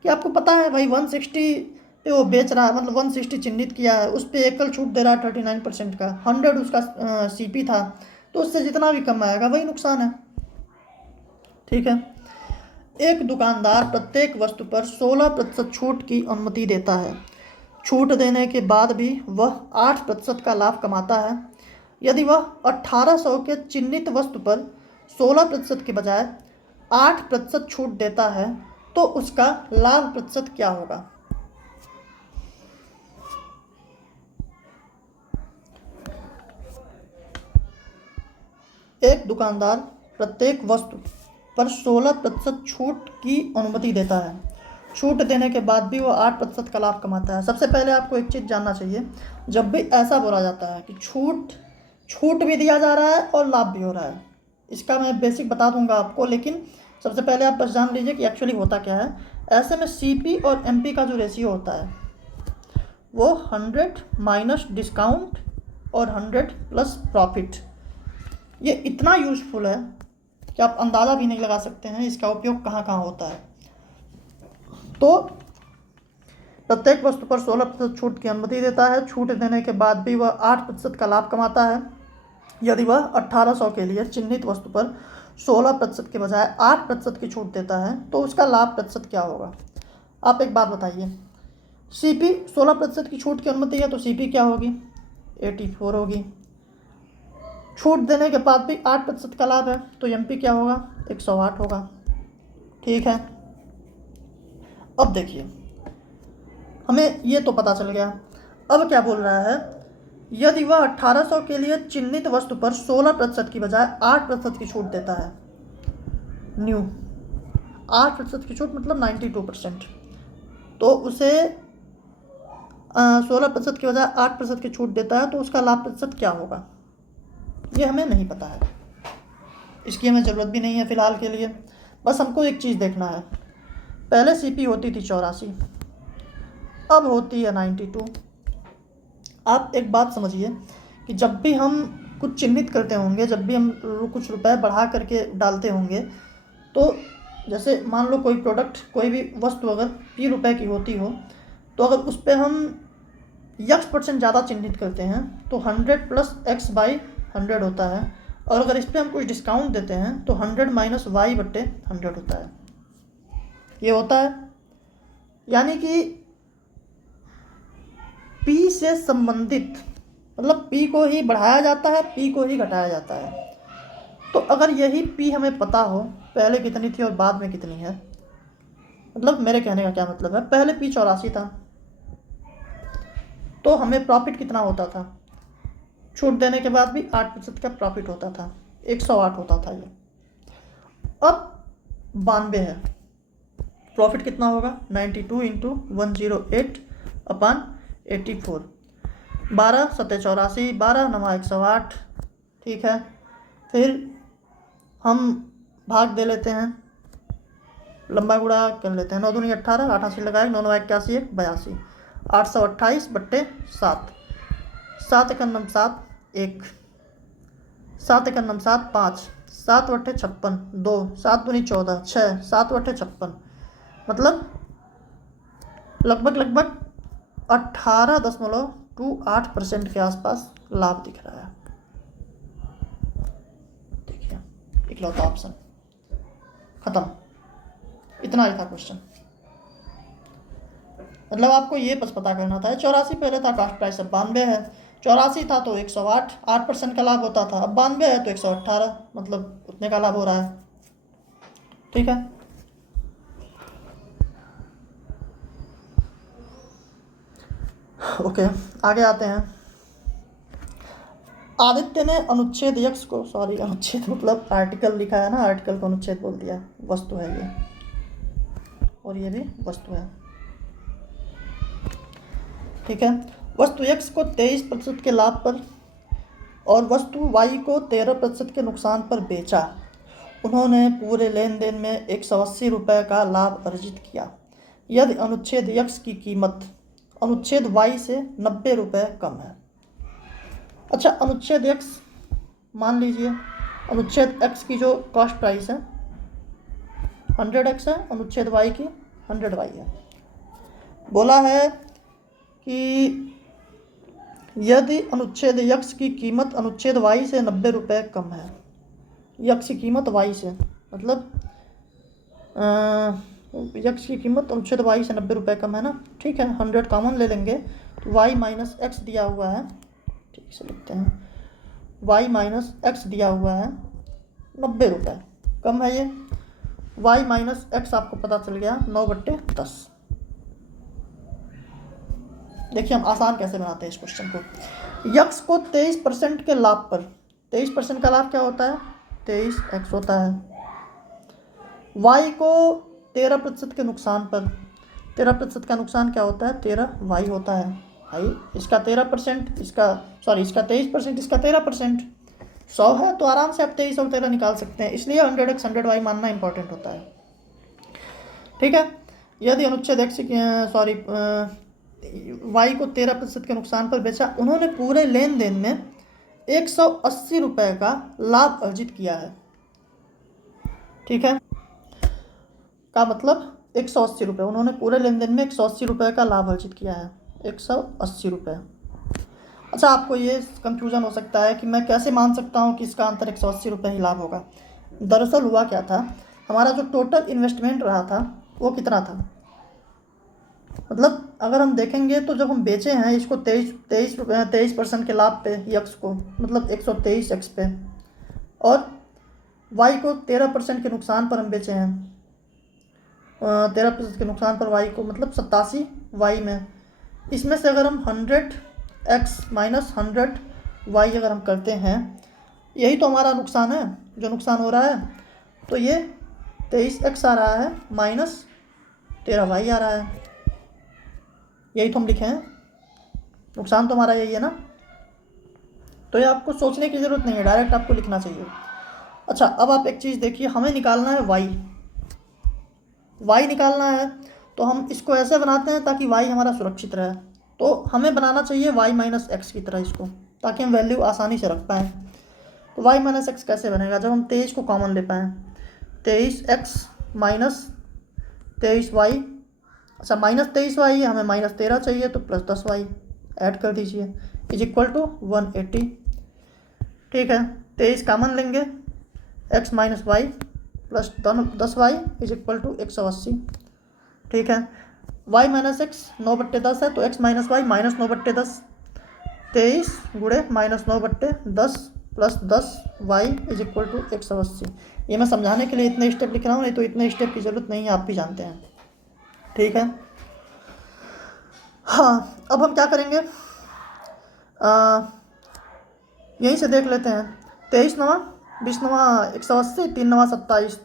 कि आपको पता है भाई 160 पे वो बेच रहा है, मतलब 160 चिन्हित किया है, उस पर एकल छूट दे रहा है 39% का, 100 उसका CP था, तो उससे जितना भी कम आएगा वही नुकसान है। ठीक है, एक दुकानदार प्रत्येक वस्तु पर 16% छूट की अनुमति देता है। छूट देने के बाद भी वह 8% का लाभ कमाता है। यदि वह 1800 के चिन्हित वस्तु पर 16% के बजाय 8% छूट देता है तो उसका लाभ प्रतिशत क्या होगा? एक दुकानदार प्रत्येक वस्तु पर 16% छूट की अनुमति देता है। छूट देने के बाद भी वो 8% का लाभ कमाता है। सबसे पहले आपको एक चीज़ जानना चाहिए, जब भी ऐसा बोला जाता है कि छूट भी दिया जा रहा है और लाभ भी हो रहा है, इसका मैं बेसिक बता दूंगा आपको, लेकिन सबसे पहले आप बस जान लीजिए कि एक्चुअली होता क्या है। ऐसे में CP और MP का जो रेशियो होता है वो 100 माइनस डिस्काउंट और 100 प्लस प्रॉफिट। ये इतना यूज़फुल है कि आप अंदाज़ा भी नहीं लगा सकते हैं इसका उपयोग कहाँ कहाँ होता है। तो प्रत्येक वस्तु पर 16% छूट की अनुमति देता है। छूट देने के बाद भी वह 8% का लाभ कमाता है। यदि वह 1800 के लिए चिन्हित वस्तु पर 16% के बजाय 8% की छूट देता है तो उसका लाभ प्रतिशत क्या होगा? आप एक बात बताइए, CP 16% की छूट की अनुमति है तो CP क्या होगी? 84 होगी। छूट देने के बाद भी 8% का लाभ है तो MP क्या होगा? 108 होगा। ठीक है, अब देखिए हमें ये तो पता चल गया। अब क्या बोल रहा है, यदि वह 1800 के लिए चिन्हित वस्तु पर 16% की बजाय 8% की छूट देता है। न्यू 8% की छूट मतलब 92%, तो उसे 16% की बजाय 8% की छूट देता है तो उसका लाभ प्रतिशत क्या होगा? ये हमें नहीं पता है, इसकी हमें ज़रूरत भी नहीं है फ़िलहाल के लिए। बस हमको एक चीज़ देखना है, पहले CP होती थी 84, अब होती है 92। आप एक बात समझिए कि जब भी हम कुछ चिन्हित करते होंगे, जब भी हम कुछ रुपए बढ़ा करके डालते होंगे, तो जैसे मान लो कोई प्रोडक्ट, कोई भी वस्तु अगर P रुपए की होती हो, तो अगर उस पर हम X% ज़्यादा चिन्हित करते हैं तो 100 प्लस X/100 होता है, और अगर इस पर हम कुछ डिस्काउंट देते हैं तो 100 माइनस वाई बट्टे 100 होता है, ये होता है। यानी कि पी से संबंधित, मतलब पी को ही बढ़ाया जाता है, पी को ही घटाया जाता है। तो अगर यही पी हमें पता हो पहले कितनी थी और बाद में कितनी है, मतलब मेरे कहने का क्या मतलब है, पहले पी 84 था तो हमें प्रॉफिट कितना होता था, छूट देने के बाद भी 8% का प्रॉफिट होता था, 108 होता था ये। अब 92 है, प्रॉफिट कितना होगा 92 इंटू 108 अपन 84, 12 सत्ते 84, 12 नवा 108, ठीक है। फिर हम भाग दे लेते हैं, लंबा गुणा कर लेते हैं, 9 दूनी 18, 88 लगाए, 9 9 81 1 82, 828 बट्टे 7, 7 एक 7 1, 7 एक 7 5, 7 बट्टे 56 2, 7 दूनी 14 6, 7 बट्टे 56, मतलब लगभग 18.28% के आसपास लाभ दिख रहा है। देखिए इकलौता ऑप्शन खत्म, इतना ही था क्वेश्चन। मतलब आपको ये बस पता करना था, 84 पहले था, कास्ट प्राइस अब 92 है, 84 था तो 108, 8% का लाभ होता था, अब 92 है तो 118, मतलब उतने का लाभ हो रहा है, ठीक है। ओके आगे आते हैं। आदित्य ने अनुच्छेद यक्स को, सॉरी अनुच्छेद मतलब आर्टिकल लिखा है ना, आर्टिकल को अनुच्छेद बोल दिया, वस्तु है ये और ये भी वस्तु है, ठीक है। वस्तु x को 23% के लाभ पर और वस्तु y को 13% के नुकसान पर बेचा। उन्होंने पूरे लेन देन में 180 रुपये का लाभ अर्जित किया यदि अनुच्छेद x की कीमत अनुच्छेद y से 90 रुपये कम है। अच्छा, अनुच्छेद x मान लीजिए, अनुच्छेद x की जो कॉस्ट प्राइस है 100x है, अनुच्छेद y की 100y है। बोला है कि यदि अनुच्छेद x की कीमत अनुच्छेद y से 90 रुपये कम है, x की कीमत y से, मतलब x की कीमत अनुच्छेद y से 90 रुपये कम है ना, ठीक है। 100 कॉमन ले लेंगे तो y माइनस एक्स दिया हुआ है, ठीक से लिखते हैं, y माइनस एक्स दिया हुआ है 90 रुपये कम है ये, y माइनस एक्स आपको पता चल गया 9/10। देखिए हम आसान कैसे बनाते हैं इस क्वेश्चन को। यक्स को 23% के लाभ पर, 23% का लाभ क्या होता है 23x होता है। y को 13% के नुकसान पर, 13% का नुकसान क्या होता है 13y होता है। भाई इसका 13%, इसका 23%, इसका 13%, 100 है तो आराम से आप 23 और 13 निकाल सकते हैं, इसलिए 100x 100y मानना इंपॉर्टेंट होता है, ठीक है। यदि अनुच्छेद x y को 13% के नुकसान पर बेचा, उन्होंने पूरे लेन देन में 180 रुपये का लाभ अर्जित किया है, ठीक है। का मतलब 180 रुपये, उन्होंने पूरे लेन देन में 180 रुपये का लाभ अर्जित किया है, 180 रुपये। अच्छा, आपको ये कंफ्यूजन हो सकता है कि मैं कैसे मान सकता हूँ कि इसका अंतर 180 रुपये ही लाभ होगा। दरअसल हुआ क्या था, हमारा जो टोटल इन्वेस्टमेंट रहा था वो कितना था, मतलब अगर हम देखेंगे तो जब हम बेचे हैं इसको 23% के लाभ पे यक्स को, मतलब 123x पे, और y को 13% के नुकसान पर हम बेचे हैं, 13% के नुकसान पर y को, मतलब 87y में। इसमें से अगर हम 100x माइनस 100y अगर हम करते हैं, यही तो हमारा नुकसान है, जो नुकसान हो रहा है, तो ये 23x आ रहा है माइनस 13y आ रहा है, यही तो हम लिखे हैं, नुकसान तो हमारा यही है ना। तो ये आपको सोचने की ज़रूरत नहीं है, डायरेक्ट आपको लिखना चाहिए। अच्छा, अब आप एक चीज़ देखिए, हमें निकालना है y निकालना है, तो हम इसको ऐसे बनाते हैं ताकि y हमारा सुरक्षित रहे। तो हमें बनाना चाहिए y माइनस एक्स की तरह इसको, ताकि हम वैल्यू आसानी से रख पाएँ। तो y माइनस एक्स कैसे बनेगा, जब हम 23 को कॉमन ले पाएँ, 23x माइनस 23y, अच्छा माइनस 23y है, हमें माइनस 13 चाहिए तो प्लस 10y ऐड कर दीजिए, इज इक्वल टू 180, ठीक है। 23 कामन लेंगे, x minus Y plus 10y is equal to 180। ठीक है, y माइनस एक्स 9/10 है तो x माइनस वाई माइनस 9/10, 23 गुणे minus 9/10 plus 10y is equal to 180। ये मैं समझाने के लिए इतने स्टेप लिख रहा हूँ, नहीं तो इतने स्टेप की ज़रूरत नहीं है, आप भी जानते हैं। ठीक है, हाँ अब हम क्या करेंगे, यहीं से देख लेते हैं। 23 नवा 20 नवा 180, 3 नवा 27,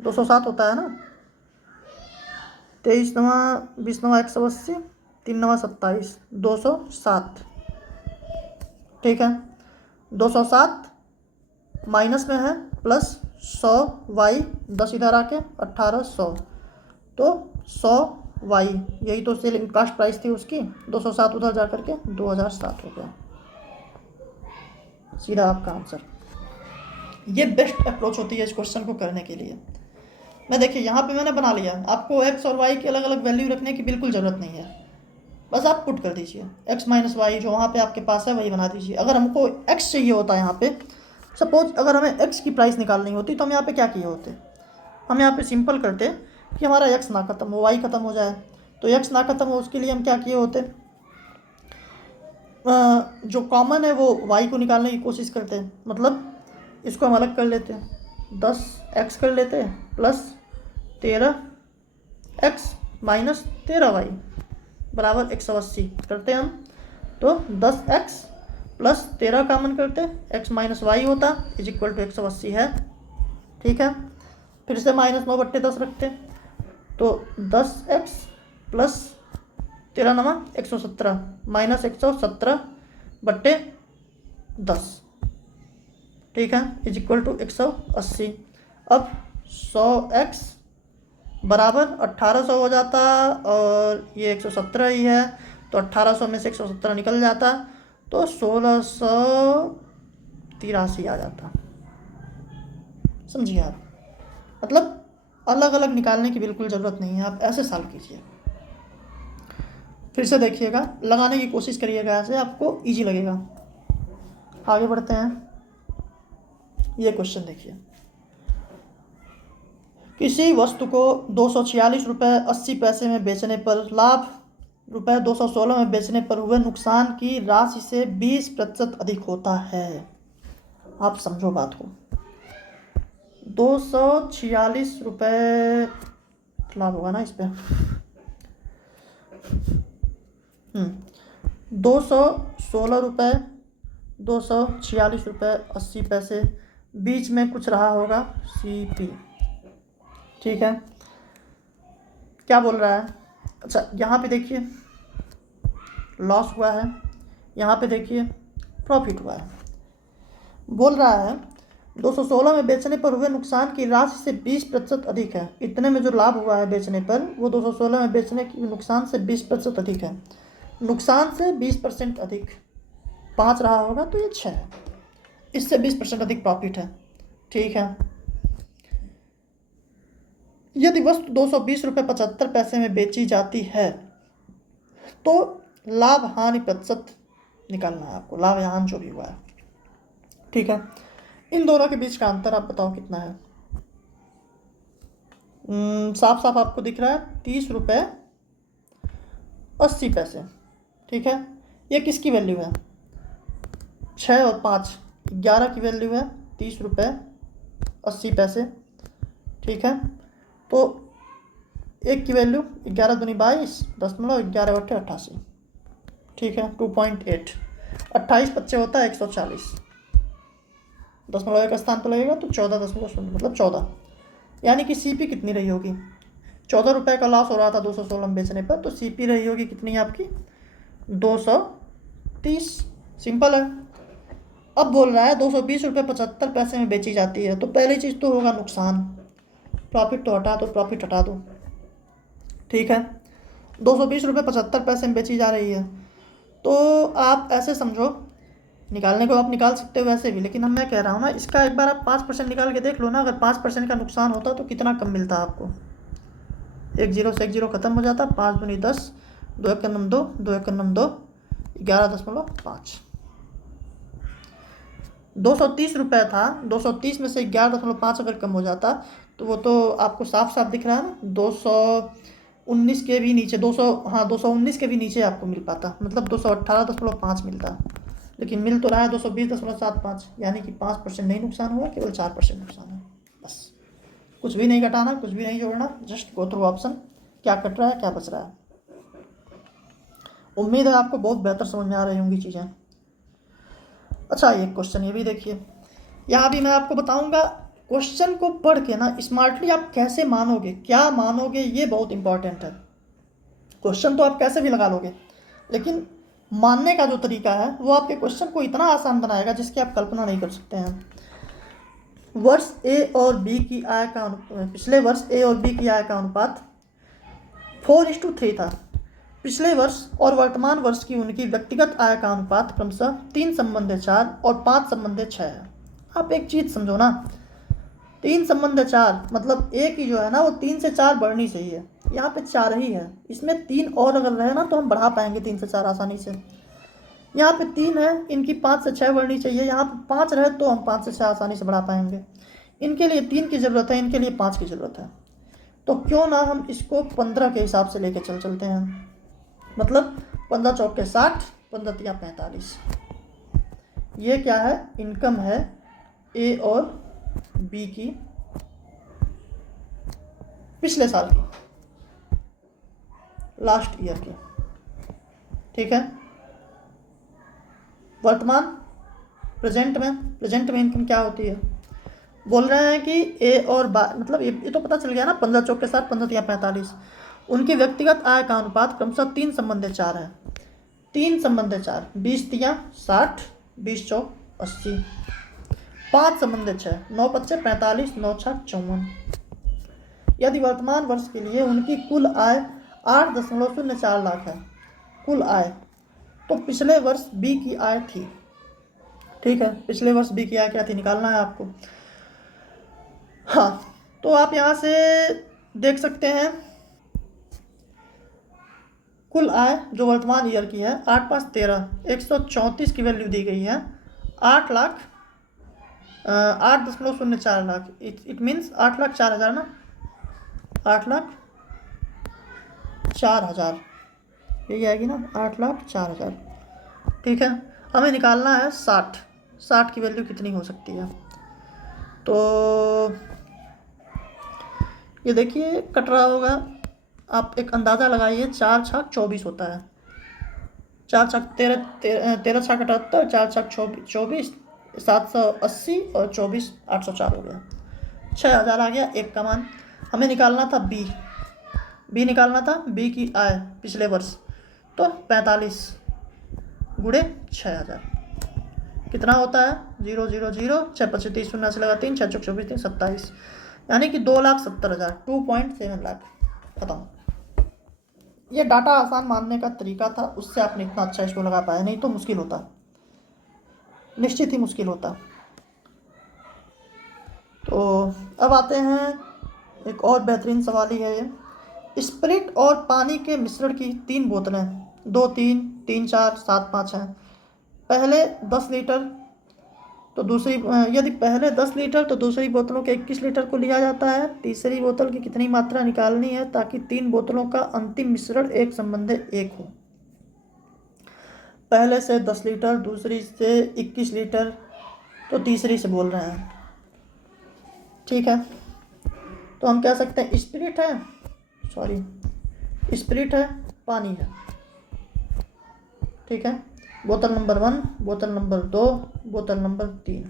207 होता है ना। 23 नवा 20 नवा 180, 3 नवा 27, 207। ठीक है, 207 माइनस में है प्लस 100y 10 इधर आके 1800, तो 100y यही तो सेलिंग कास्ट प्राइस थी उसकी, 207 उधर जा करके 2007 हो गया, सीधा आपका आंसर। ये बेस्ट अप्रोच होती है इस क्वेश्चन को करने के लिए। मैं देखिए यहाँ पे मैंने बना लिया, आपको x और y की अलग अलग वैल्यू रखने की बिल्कुल ज़रूरत नहीं है, बस आप पुट कर दीजिए x माइनस वाई जो वहाँ पे आपके पास है वही बना दीजिए। अगर हमको x चाहिए होता है यहाँ पे, सपोज अगर हमें x की प्राइस निकालनी होती तो हम यहाँ पे क्या किए होते, हम यहाँ पे सिंपल करते कि हमारा x ना ख़त्म हो y ख़त्म हो जाए। तो x ना ख़त्म हो उसके लिए हम क्या किए होते, जो कॉमन है वो y को निकालने की कोशिश करते हैं, मतलब इसको हम अलग कर लेते हैं, 10x कर लेते हैं प्लस 13x माइनस 13y बराबर 180 करते हैं हम। तो 10x प्लस 13 कामन करते, x माइनस वाई होता इज इक्वल टू 180 है। ठीक है, फिर से माइनस 9/10 रखते, तो 10x प्लस 13 नवा 117 माइनस 117/10। ठीक है, इज इक्वल टू 180। अब 100x बराबर 1800 हो जाता और ये 117 ही है, तो 1800 में से 117 निकल जाता तो 1683 आ जाता। समझिए आप, मतलब अलग अलग निकालने की बिल्कुल ज़रूरत नहीं है, आप ऐसे सॉल्व कीजिए। फिर से देखिएगा, लगाने की कोशिश करिएगा, ऐसे आपको इजी लगेगा। आगे बढ़ते हैं, ये क्वेश्चन देखिए। किसी वस्तु को 246 रुपये 80 पैसे में बेचने पर लाभ रुपये 216 में बेचने पर हुए नुकसान की राशि से 20% अधिक होता है। आप समझो बात को, 246 रुपये लाभ होगा ना इस पर, 216 रुपये 246 रुपये 80 पैसे, बीच में कुछ रहा होगा CP। ठीक है, क्या बोल रहा है, अच्छा यहाँ पे देखिए लॉस हुआ है, यहाँ पे देखिए प्रॉफिट हुआ है। बोल रहा है 216 में बेचने पर हुए नुकसान की राशि से 20% अधिक है। इतने में जो लाभ हुआ है बेचने पर वो 216 में बेचने की नुकसान से 20% अधिक है। नुकसान से 20% अधिक 5 रहा होगा तो ये 6 है, इससे 20% अधिक प्रॉफिट है। ठीक है, यदि वस्तु 220 रुपये 75 पैसे में बेची जाती है तो लाभ हानि प्रतिशत निकालना है आपको, लाभ हानि जो भी हुआ है। ठीक है, इन दोनों के बीच का अंतर आप बताओ कितना है। साफ साफ आपको दिख रहा है 30 रुपये 80 पैसे। ठीक है, ये किसकी वैल्यू है, 6 और 5 11 की वैल्यू है 30 रुपये 80 पैसे। ठीक है, तो एक की वैल्यू 11 दूनी 22 .11/88। ठीक है, 2.8 28 बच्चे होता है 140, 0.1 स्थान पर लगेगा तो 14.0 मतलब 14, यानी कि CP कितनी रही होगी, 14 रुपये का लॉस हो रहा था 216 में बेचने पर, तो CP रही होगी कितनी आपकी 230। सिंपल है। अब बोल रहा है 220 रुपये 75 पैसे में बेची जाती है, तो पहली चीज़ तो होगा नुकसान, प्रॉफिट तो हटा दो, प्रॉफिट हटा दो। ठीक है, 220 रुपये 75 पैसे में बेची जा रही है, तो आप ऐसे समझो, निकालने को आप निकाल सकते हो वैसे भी, लेकिन मैं कह रहा हूँ ना, इसका एक बार आप 5% निकाल के देख लो ना, अगर 5% का नुकसान होता तो कितना कम मिलता आपको। 1 0 से 1 0 खत्म हो जाता, 5 दूनी 10, 2 1 9 2, 2 1 9 2, 11.5। 230 रुपये था, 230 में से 11.5 अगर कम हो जाता तो वो तो आपको साफ साफ दिख रहा है ना, 219 के भी नीचे, 200, हाँ 219 के भी नीचे आपको मिल पाता, मतलब 218.5 मिलता। लेकिन मिल तो रहा है 220.75, यानी कि 5% नहीं नुकसान हुआ, केवल 4% नुकसान है। बस कुछ भी नहीं घटाना, कुछ भी नहीं जोड़ना, जस्ट गो थ्रू ऑप्शन, क्या कट रहा है क्या बच रहा है। उम्मीद है आपको बहुत बेहतर समझ में आ रही होंगी चीज़ें। अच्छा, एक क्वेश्चन ये भी देखिए, यहाँ भी मैं आपको बताऊंगा क्वेश्चन को पढ़ के ना स्मार्टली आप कैसे मानोगे, क्या मानोगे, ये बहुत इंपॉर्टेंट है। क्वेश्चन तो आप कैसे भी लगा लोगे, लेकिन मानने का जो तरीका है वो आपके क्वेश्चन को इतना आसान बनाएगा जिसकी आप कल्पना नहीं कर सकते हैं। वर्ष ए और बी की आय का पिछले वर्ष ए और बी की आय का अनुपात 4:3 था। पिछले वर्ष और वर्तमान वर्ष की उनकी व्यक्तिगत आय का अनुपात क्रमशः 3:4 और 5:6 है। आप एक चीज़ समझो ना, 3:4 मतलब ए की जो है ना वो 3 से 4 बढ़नी चाहिए, यहाँ पे 4 ही है, इसमें 3 और अगर रहे ना तो हम बढ़ा पाएंगे 3 से 4 आसानी से। यहाँ पे 3 है, इनकी 5 से 6 बढ़नी चाहिए, यहाँ पे 5 रहे तो हम 5 से 6 आसानी से बढ़ा पाएंगे। इनके लिए 3 की ज़रूरत है, इनके लिए 5 की ज़रूरत है, तो क्यों ना हम इसको 15 के हिसाब से लेके चलते हैं। मतलब 15 चौके 60, 15 तिया 45। ये क्या है, इनकम है ए और बी की पिछले साल की, लास्ट ईयर की, ठीक है। वर्तमान प्रेजेंट में इनकम क्या होती है, बोल रहे हैं कि ए और मतलब ये तो पता चल गया ना, 15 चौके 60, 15 तिया 45। उनकी व्यक्तिगत आय का अनुपात क्रमशः 3:4 है। 3:4, 20 तिया 60, 20 चौक 80, 5:6, 9 पच्चे 45, 9 छक 54। यदि वर्तमान वर्ष के लिए उनकी कुल आय 8.04 लाख है कुल आय, तो पिछले वर्ष बी की आय थी, ठीक है, पिछले वर्ष बी की आय क्या थी निकालना है आपको। हाँ, तो आप यहाँ से देख सकते हैं कुल आय जो वर्तमान ईयर की है 8 5 13, 134 की वैल्यू दी गई है, 8.04 लाख, इट मीन्स 8,04,000 ना, 8,04,000 यही आएगी ना, 8,04,000, ठीक है। हमें निकालना है 60 की वैल्यू कितनी हो सकती है। तो ये देखिए कट रहा होगा, आप एक अंदाज़ा लगाइए, 4 छक 24 होता है, 4 छक 13, 13 छक 78, 4 छक 24, 780 और 24 804 हो गया, 6,000 आ गया एक का मान। हमें निकालना था बी निकालना था, बी की आय पिछले वर्ष, तो 45 गुणे 6,000 कितना होता है, 0 0 0, 6 25 30 शून्य से लगा 3, 6 चौक 24 3 27, यानी कि 2,70,000, 2.7 लाख। खत्म। ये डाटा आसान मानने का तरीका था, उससे आपने इतना अच्छा इसको लगा पाया, नहीं तो मुश्किल होता, निश्चित ही मुश्किल होता। तो अब आते हैं एक और बेहतरीन सवाल ही है ये, स्प्रिट और पानी के मिश्रण की 3 बोतलें, 2 3 3 4 7 5 हैं। पहले 10 लीटर तो दूसरी, यदि पहले 10 लीटर तो दूसरी बोतलों के 21 लीटर को लिया जाता है। तीसरी बोतल की कितनी मात्रा निकालनी है ताकि 3 बोतलों का अंतिम मिश्रण एक संबंधी एक हो। पहले से 10 लीटर, दूसरी से 21 लीटर, तो तीसरी से बोल रहे हैं, ठीक है। तो हम कह सकते हैं स्पिरिट है, पानी है, ठीक है। बोतल नंबर 1, बोतल नंबर 2, बोतल नंबर 3,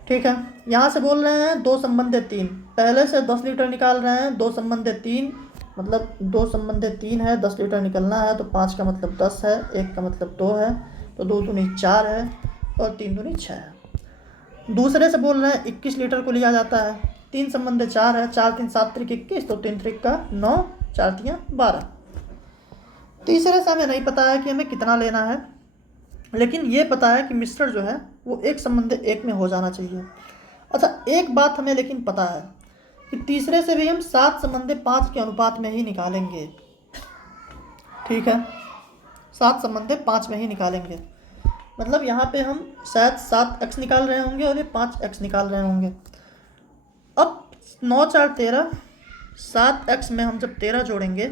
ठीक है। यहाँ से बोल रहे हैं 2 संबंधी 3, पहले से 10 लीटर निकाल रहे हैं, 2 संबंधी 3 मतलब 2 संबंधी 3 है, 10 लीटर निकलना है, तो 5 का मतलब 10 है, 1 का मतलब 2 है, तो 2 दूनी 4 है और 3 दूनी 6 है। दूसरे से बोल रहे हैं 21 लीटर को लिया जाता है, 3 संबंधी 4 है, 4 3 7 त्रिक 21, तो 3 त्रिक का 9, 4 तियाँ 12। तीसरे से हमें नहीं पता है कि हमें कितना लेना है, लेकिन ये पता है कि मिश्रण जो है वो एक संबंधी एक में हो जाना चाहिए। अच्छा, एक बात हमें लेकिन पता है कि तीसरे से भी हम 7 संबंधी 5 के अनुपात में ही निकालेंगे, ठीक है, 7 संबंधी 5 में ही निकालेंगे। मतलब यहाँ पे हम शायद 7x निकाल रहे होंगे और ये 5x निकाल रहे होंगे। अब 9 4 13, 7x में हम जब 13 जोड़ेंगे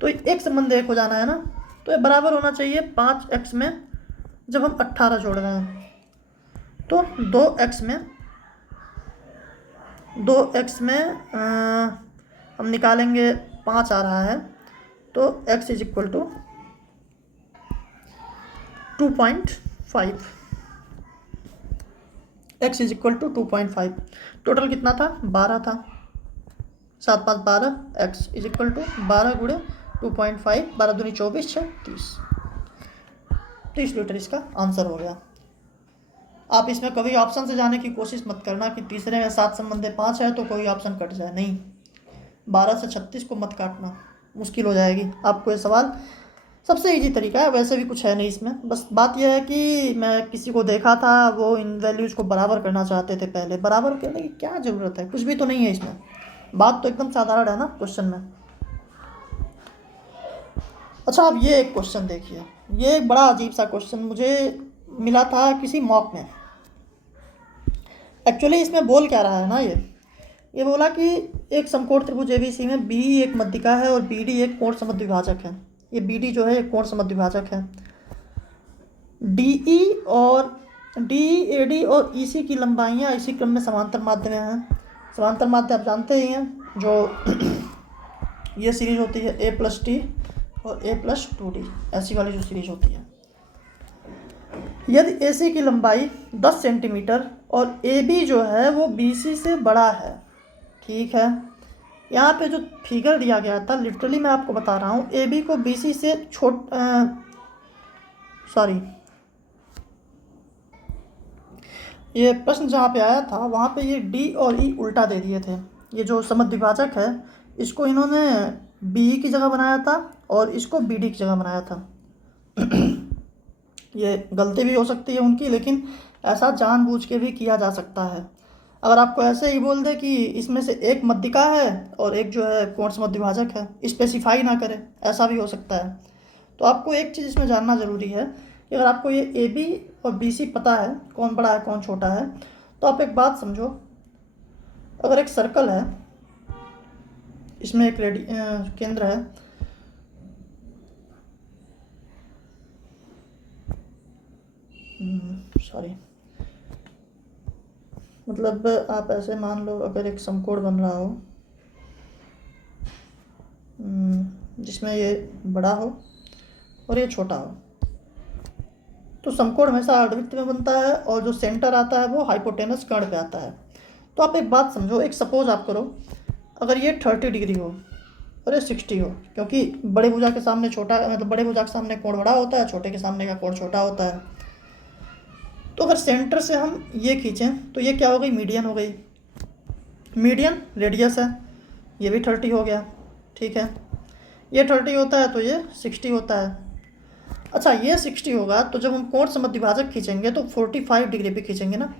तो एक संबंध एक हो जाना है ना, तो ये बराबर होना चाहिए 5x में जब हम 18 जोड़ रहे हैं। तो 2x में हम निकालेंगे 5 आ रहा है, तो x is equal to 2.5। x is equal to 2.5। Total कितना था? 12 था। 7 5 12, x इज इक्वल टू 12 गुणे 2.5, 12 दूनी 24, 6 30 लीटर इसका आंसर हो गया। आप इसमें कभी ऑप्शन से जाने की कोशिश मत करना कि तीसरे में 7 संबंधे 5 है तो कोई ऑप्शन कट जाए, नहीं। 12 से 36 को मत काटना, मुश्किल हो जाएगी आपको ये सवाल। सबसे इजी तरीका है, वैसे भी कुछ है नहीं इसमें। बस बात यह है कि मैं किसी को देखा था, वो इन वैल्यूज़ को बराबर करना चाहते थे। पहले बराबर करने की क्या ज़रूरत है, कुछ भी तो नहीं है इसमें। बात तो एकदम साधारण है ना क्वेश्चन में। अच्छा, अब ये एक क्वेश्चन देखिए, ये एक बड़ा अजीब सा क्वेश्चन मुझे मिला था किसी मॉक में। एक्चुअली इसमें बोल क्या रहा है ना, ये बोला कि एक समकोण त्रिभुज एबीसी में बी एक मध्यिका है और बी डी एक कोण समद्विभाजक है। ये बी डी जो है एक कोण समद्विभाजक है। डी ई और डी ए डी और ई सी की लंबाइयाँ इसी क्रम में समांतर माध्य में हैं। समांतर माध्य आप जानते ही हैं, जो ये सीरीज होती है ए प्लस टी और ए प्लस 2d, ऐसी वाली जो सीरीज होती है। यदि ए सी की लंबाई 10 सेंटीमीटर और ए बी जो है वो बी सी से बड़ा है, ठीक है। यहाँ पे जो फिगर दिया गया था, लिटरली मैं आपको बता रहा हूँ, ए बी को बी सी से ये प्रश्न जहाँ पे आया था वहाँ पे ये डी और ई उल्टा दे दिए थे। ये जो समद्विभाजक है इसको इन्होंने बी की जगह बनाया था और इसको बी डी की जगह बनाया था। ये गलती भी हो सकती है उनकी, लेकिन ऐसा जानबूझ के भी किया जा सकता है। अगर आपको ऐसे ही बोल दे कि इसमें से एक मध्यिका है और एक जो है कोण समद्विभाजक है, स्पेसिफाई ना करे, ऐसा भी हो सकता है। तो आपको एक चीज़ इसमें जानना ज़रूरी है कि अगर आपको ये ए बी और बी सी पता है कौन बड़ा है कौन छोटा है, तो आप एक बात समझो, अगर एक सर्कल है, इसमें एक केंद्र है, मतलब आप ऐसे मान लो, अगर एक समकोण बन रहा हो जिसमें ये बड़ा हो और ये छोटा हो, तो समकोण हमेशा अर्धवृत्त में बनता है और जो सेंटर आता है वो हाइपोटेनस कर्ण पे आता है। तो आप एक बात समझो, एक सपोज आप करो, अगर ये 30 डिग्री हो और ये 60 हो, क्योंकि बड़े भुजा के सामने छोटा, मतलब बड़े भुजा के सामने कोण बड़ा होता है, छोटे के सामने का कोण छोटा होता है। तो अगर सेंटर से हम ये खींचें तो ये क्या हो गई? मीडियन हो गई। मीडियन रेडियस है, ये भी 30 हो गया, ठीक है। ये 30 होता है तो ये 60 होता है। अच्छा, ये 60 होगा तो जब हम कोण समद्विभाजक खींचेंगे तो 45 डिग्री पे खींचेंगे ना।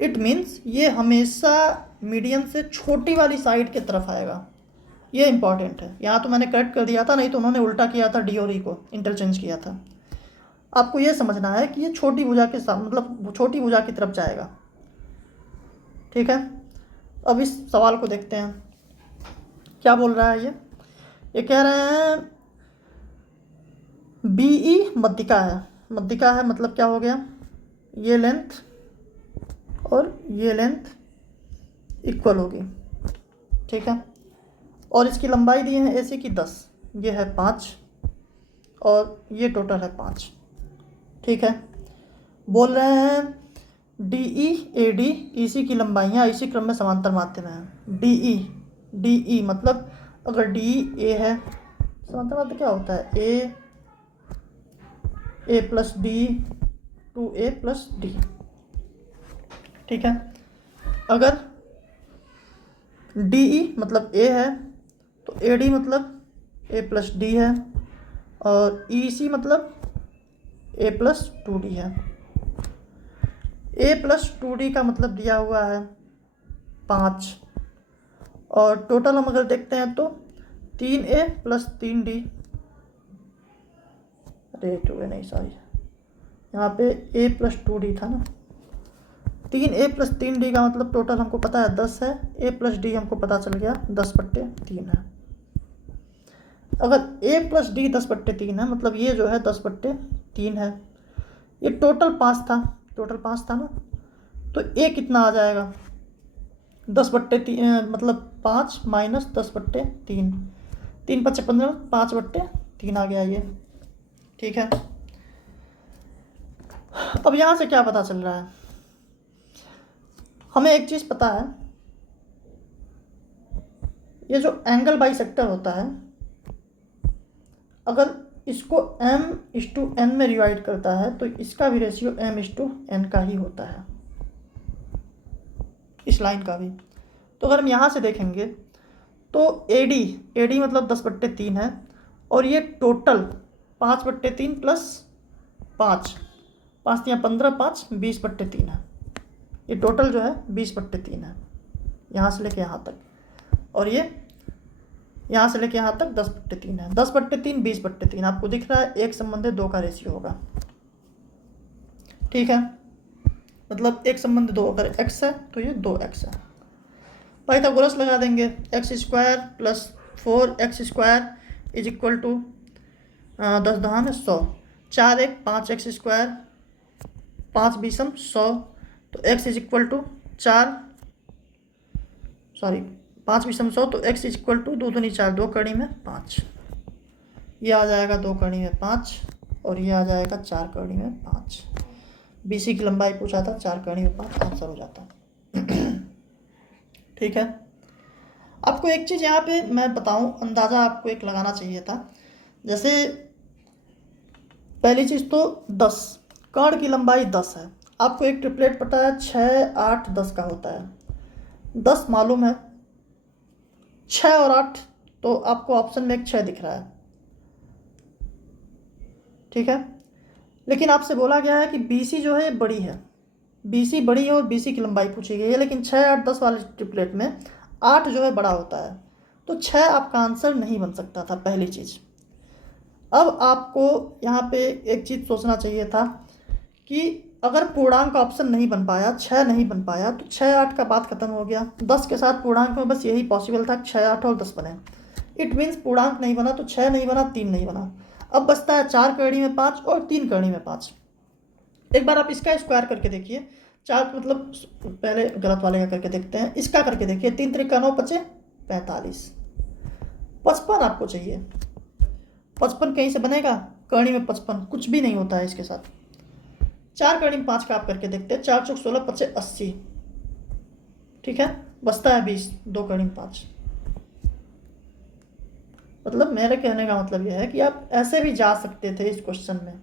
इट मीन्स ये हमेशा मीडियन से छोटी वाली साइड की तरफ आएगा। ये इंपॉर्टेंट है। यहाँ तो मैंने करेक्ट कर दिया था, नहीं तो उन्होंने उल्टा किया था, डी और ई को इंटरचेंज किया था। आपको ये समझना है कि ये छोटी भुजा के साथ, मतलब छोटी भुजा की तरफ जाएगा, ठीक है। अब इस सवाल को देखते हैं क्या बोल रहा है। ये कह रहे हैं बी ई मध्यिका है। मध्यिका है मतलब क्या हो गया? ये लेंथ और ये लेंथ इक्वल होगी, ठीक है। और इसकी लंबाई दी है एसी की 10, ये है 5 और ये टोटल है 5, ठीक है। बोल रहे हैं D E A D E सी की लंबाइयाँ इसी क्रम में समांतर माध्य में है। डी ई मतलब अगर डी ए है, समांतर माध्य क्या होता है? A plus D two A plus D, ठीक है। अगर डी ई मतलब ए है तो ए डी मतलब ए प्लस डी है और ई सी मतलब ए प्लस 2d है। ए प्लस 2d का मतलब दिया हुआ है 5 और टोटल हम अगर देखते हैं तो 3a प्लस 3d, अरे 2a नहीं, सॉरी, यहाँ पे a प्लस 2d था ना, 3a प्लस 3d का मतलब टोटल हमको पता है 10 है, a प्लस d हमको पता चल गया 10/3 है। अगर a प्लस d 10/3 है मतलब ये जो है 10/3 है। ये टोटल 5 था, टोटल 5 था ना, तो a कितना आ जाएगा 10/3 मतलब 5 माइनस 10/3, 3×5 = 15, 5/3 आ गया ये। ठीक है, अब यहाँ से क्या पता चल रहा है, हमें एक चीज़ पता है, ये जो एंगल बाइसेक्टर होता है अगर इसको m/n में डिवाइड करता है तो इसका भी रेशियो m/n का ही होता है, इस लाइन का भी। तो अगर हम यहाँ से देखेंगे तो AD मतलब 10/3 है, और ये टोटल 5/3 प्लस 5, 5 या 15, 5 20/3 है। ये टोटल जो है 20/3 है, यहाँ से लेके यहाँ तक, और ये यहाँ से लेके यहाँ तक 10/3 है। 10/3 20/3 आपको दिख रहा है, एक संबंधित 2 का रेशियो होगा। ठीक है, मतलब एक संबंधित 2 अगर x है तो ये 2x है। पाइथागोरस लगा देंगे, x² plus 4x² is equal to 10 दहान 100, 4 1 5x², 5 बीसम 100, तो x इज इक्वल टू 5 बीसम 100, तो x इज इक्वल टू 2 दूनी 4, 2 कड़ी में 5, ये आ जाएगा 2 कड़ी में 5, और ये आ जाएगा 4 कड़ी में 5। BC की लंबाई पूछा था, 4 कड़ी में 5 आंसर हो जाता है। ठीक है, आपको एक चीज़ यहाँ पे मैं बताऊँ, अंदाज़ा आपको एक लगाना चाहिए था। जैसे पहली चीज़ तो 10, कर्ण की लंबाई 10 है, आपको एक ट्रिपलेट पता है 6 8 10 का होता है। 10 मालूम है, 6 और 8, तो आपको ऑप्शन में एक 6 दिख रहा है। ठीक है, लेकिन आपसे बोला गया है कि BC जो है बड़ी है, BC बड़ी है और BC की लंबाई पूछी गई है, लेकिन 6 8 10 वाले ट्रिपलेट में 8 जो है बड़ा होता है, तो 6 आपका आंसर नहीं बन सकता था, पहली चीज़। अब आपको यहाँ पे एक चीज़ सोचना चाहिए था कि अगर पूर्णांक का ऑप्शन नहीं बन पाया, 6 नहीं बन पाया, तो 6 8 का बात खत्म हो गया। 10 के साथ पूर्णांक में बस यही पॉसिबल था, 6 8 और 10 बने। इट मीन्स पूर्णांक नहीं बना तो 6 नहीं बना, 3 नहीं बना। अब बचता है 4 कड़ी में 5 और 3 कड़ी में 5। एक बार आप इसका स्क्वायर करके देखिए, 4 मतलब पहले गलत वाले का करके देखते हैं, इसका करके देखिए, 3 3 9 5 45, 55 आपको चाहिए। 55 कहीं से बनेगा, कड़ी में 55 कुछ भी नहीं होता है इसके साथ। 4 कड़ी में 5 का आप करके देखते हैं, 4 चौक 16 5 80। ठीक है, बचता है 20, 2 कड़ी में 5। मतलब मेरे कहने का मतलब यह है कि आप ऐसे भी जा सकते थे इस क्वेश्चन में,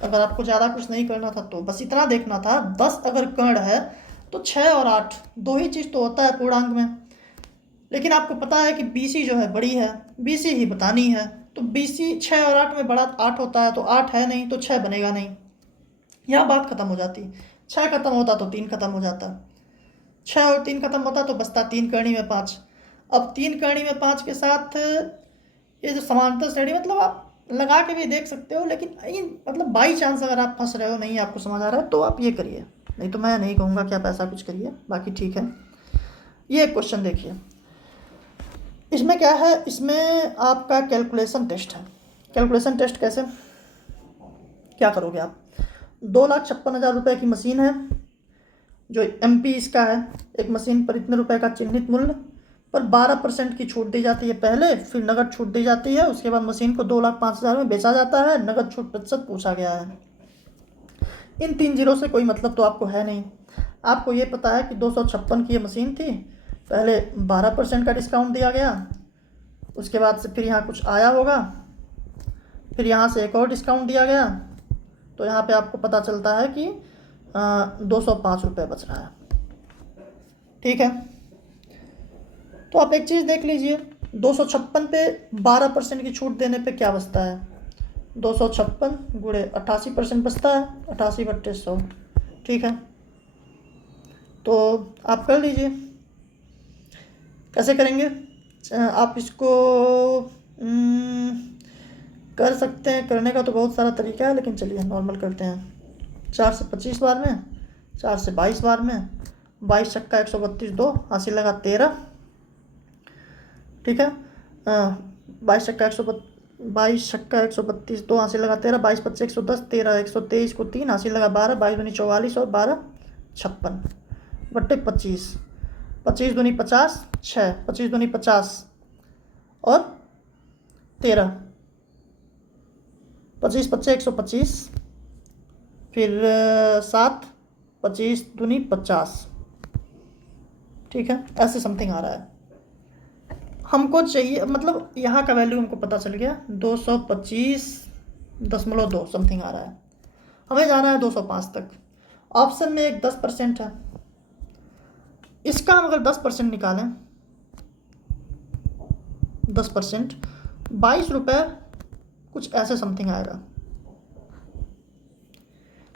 अगर आपको ज़्यादा कुछ नहीं करना था तो बस इतना देखना था। 10 अगर कर्ण है तो 6 और 8 दो ही चीज़ तो होता है पूर्णांक में, लेकिन आपको पता है कि BC जो है बड़ी है, BC ही बतानी है, तो BC 6 और 8 में बड़ा 8 होता है, तो 8 है नहीं तो 6 बनेगा नहीं, यहाँ बात खत्म हो जाती। 6 खत्म होता तो 3 खत्म हो जाता, 6 और 3 खत्म होता तो बचता 3 कड़ी में 5। अब 3 कड़ी में 5 के साथ ये जो समांतर श्रेणी, मतलब आप लगा के भी देख सकते हो, लेकिन मतलब बाई चांस अगर आप फंस रहे हो, नहीं आपको समझ आ रहा है, तो आप ये करिए, नहीं तो मैं नहीं कहूँगा कि आप ऐसा कुछ करिए, बाकी ठीक है। ये एक क्वेश्चन देखिए, इसमें क्या है, इसमें आपका कैलकुलेशन टेस्ट है। कैलकुलेशन टेस्ट कैसे, क्या करोगे आप, 2,56,000 रुपये की मशीन है, जो MP इसका है, एक मशीन पर इतने रुपए का चिन्हित मूल्य पर 12% की छूट दी जाती है पहले, फिर नगद छूट दी जाती है, उसके बाद मशीन को 2,05,000 में बेचा जाता है, नगद छूट प्रतिशत पूछा गया है। इन 3 जीरो से कोई मतलब तो आपको है नहीं, आपको ये पता है कि 256 की ये मशीन थी, पहले 12% का डिस्काउंट दिया गया, उसके बाद से फिर यहाँ कुछ आया होगा, फिर यहाँ से एक और डिस्काउंट दिया गया, तो यहाँ पे आपको पता चलता है कि 205 रुपये बच रहा है। ठीक है, तो आप एक चीज़ देख लीजिए, 256 पे 12% की छूट देने पे क्या बचता है, 256 गुणे 88% बचता है, 88/100। ठीक है, तो आप कर लीजिए, कैसे करेंगे आप इसको, कर सकते हैं, करने का तो बहुत सारा तरीका है, लेकिन चलिए नॉर्मल करते हैं। 4 से 25 बार में, 4 से 22 बार में, 22 छक्का 132, 2 हासिल लगा 13, ठीक है। 22 छक्का 132, 2 हासिल लगा 13, 22 25 110, 13 123 को 3 हासिल लगा 12, 22 दूनी 44 और 12 56 बट्टे 25, 25 दूनी 50, 6, 25 दूनी 50 और 13, 25 25 125, फिर 7, 25 दूनी 50, ठीक है। ऐसे समथिंग आ रहा है। हमको चाहिए, मतलब यहाँ का वैल्यू हमको पता चल गया 225.2 समथिंग आ रहा है। हमें जाना है 205 तक। ऑप्शन में एक 10% है, इसका हम अगर 10% निकालें, 10%, 22 रुपये कुछ ऐसे समथिंग आएगा।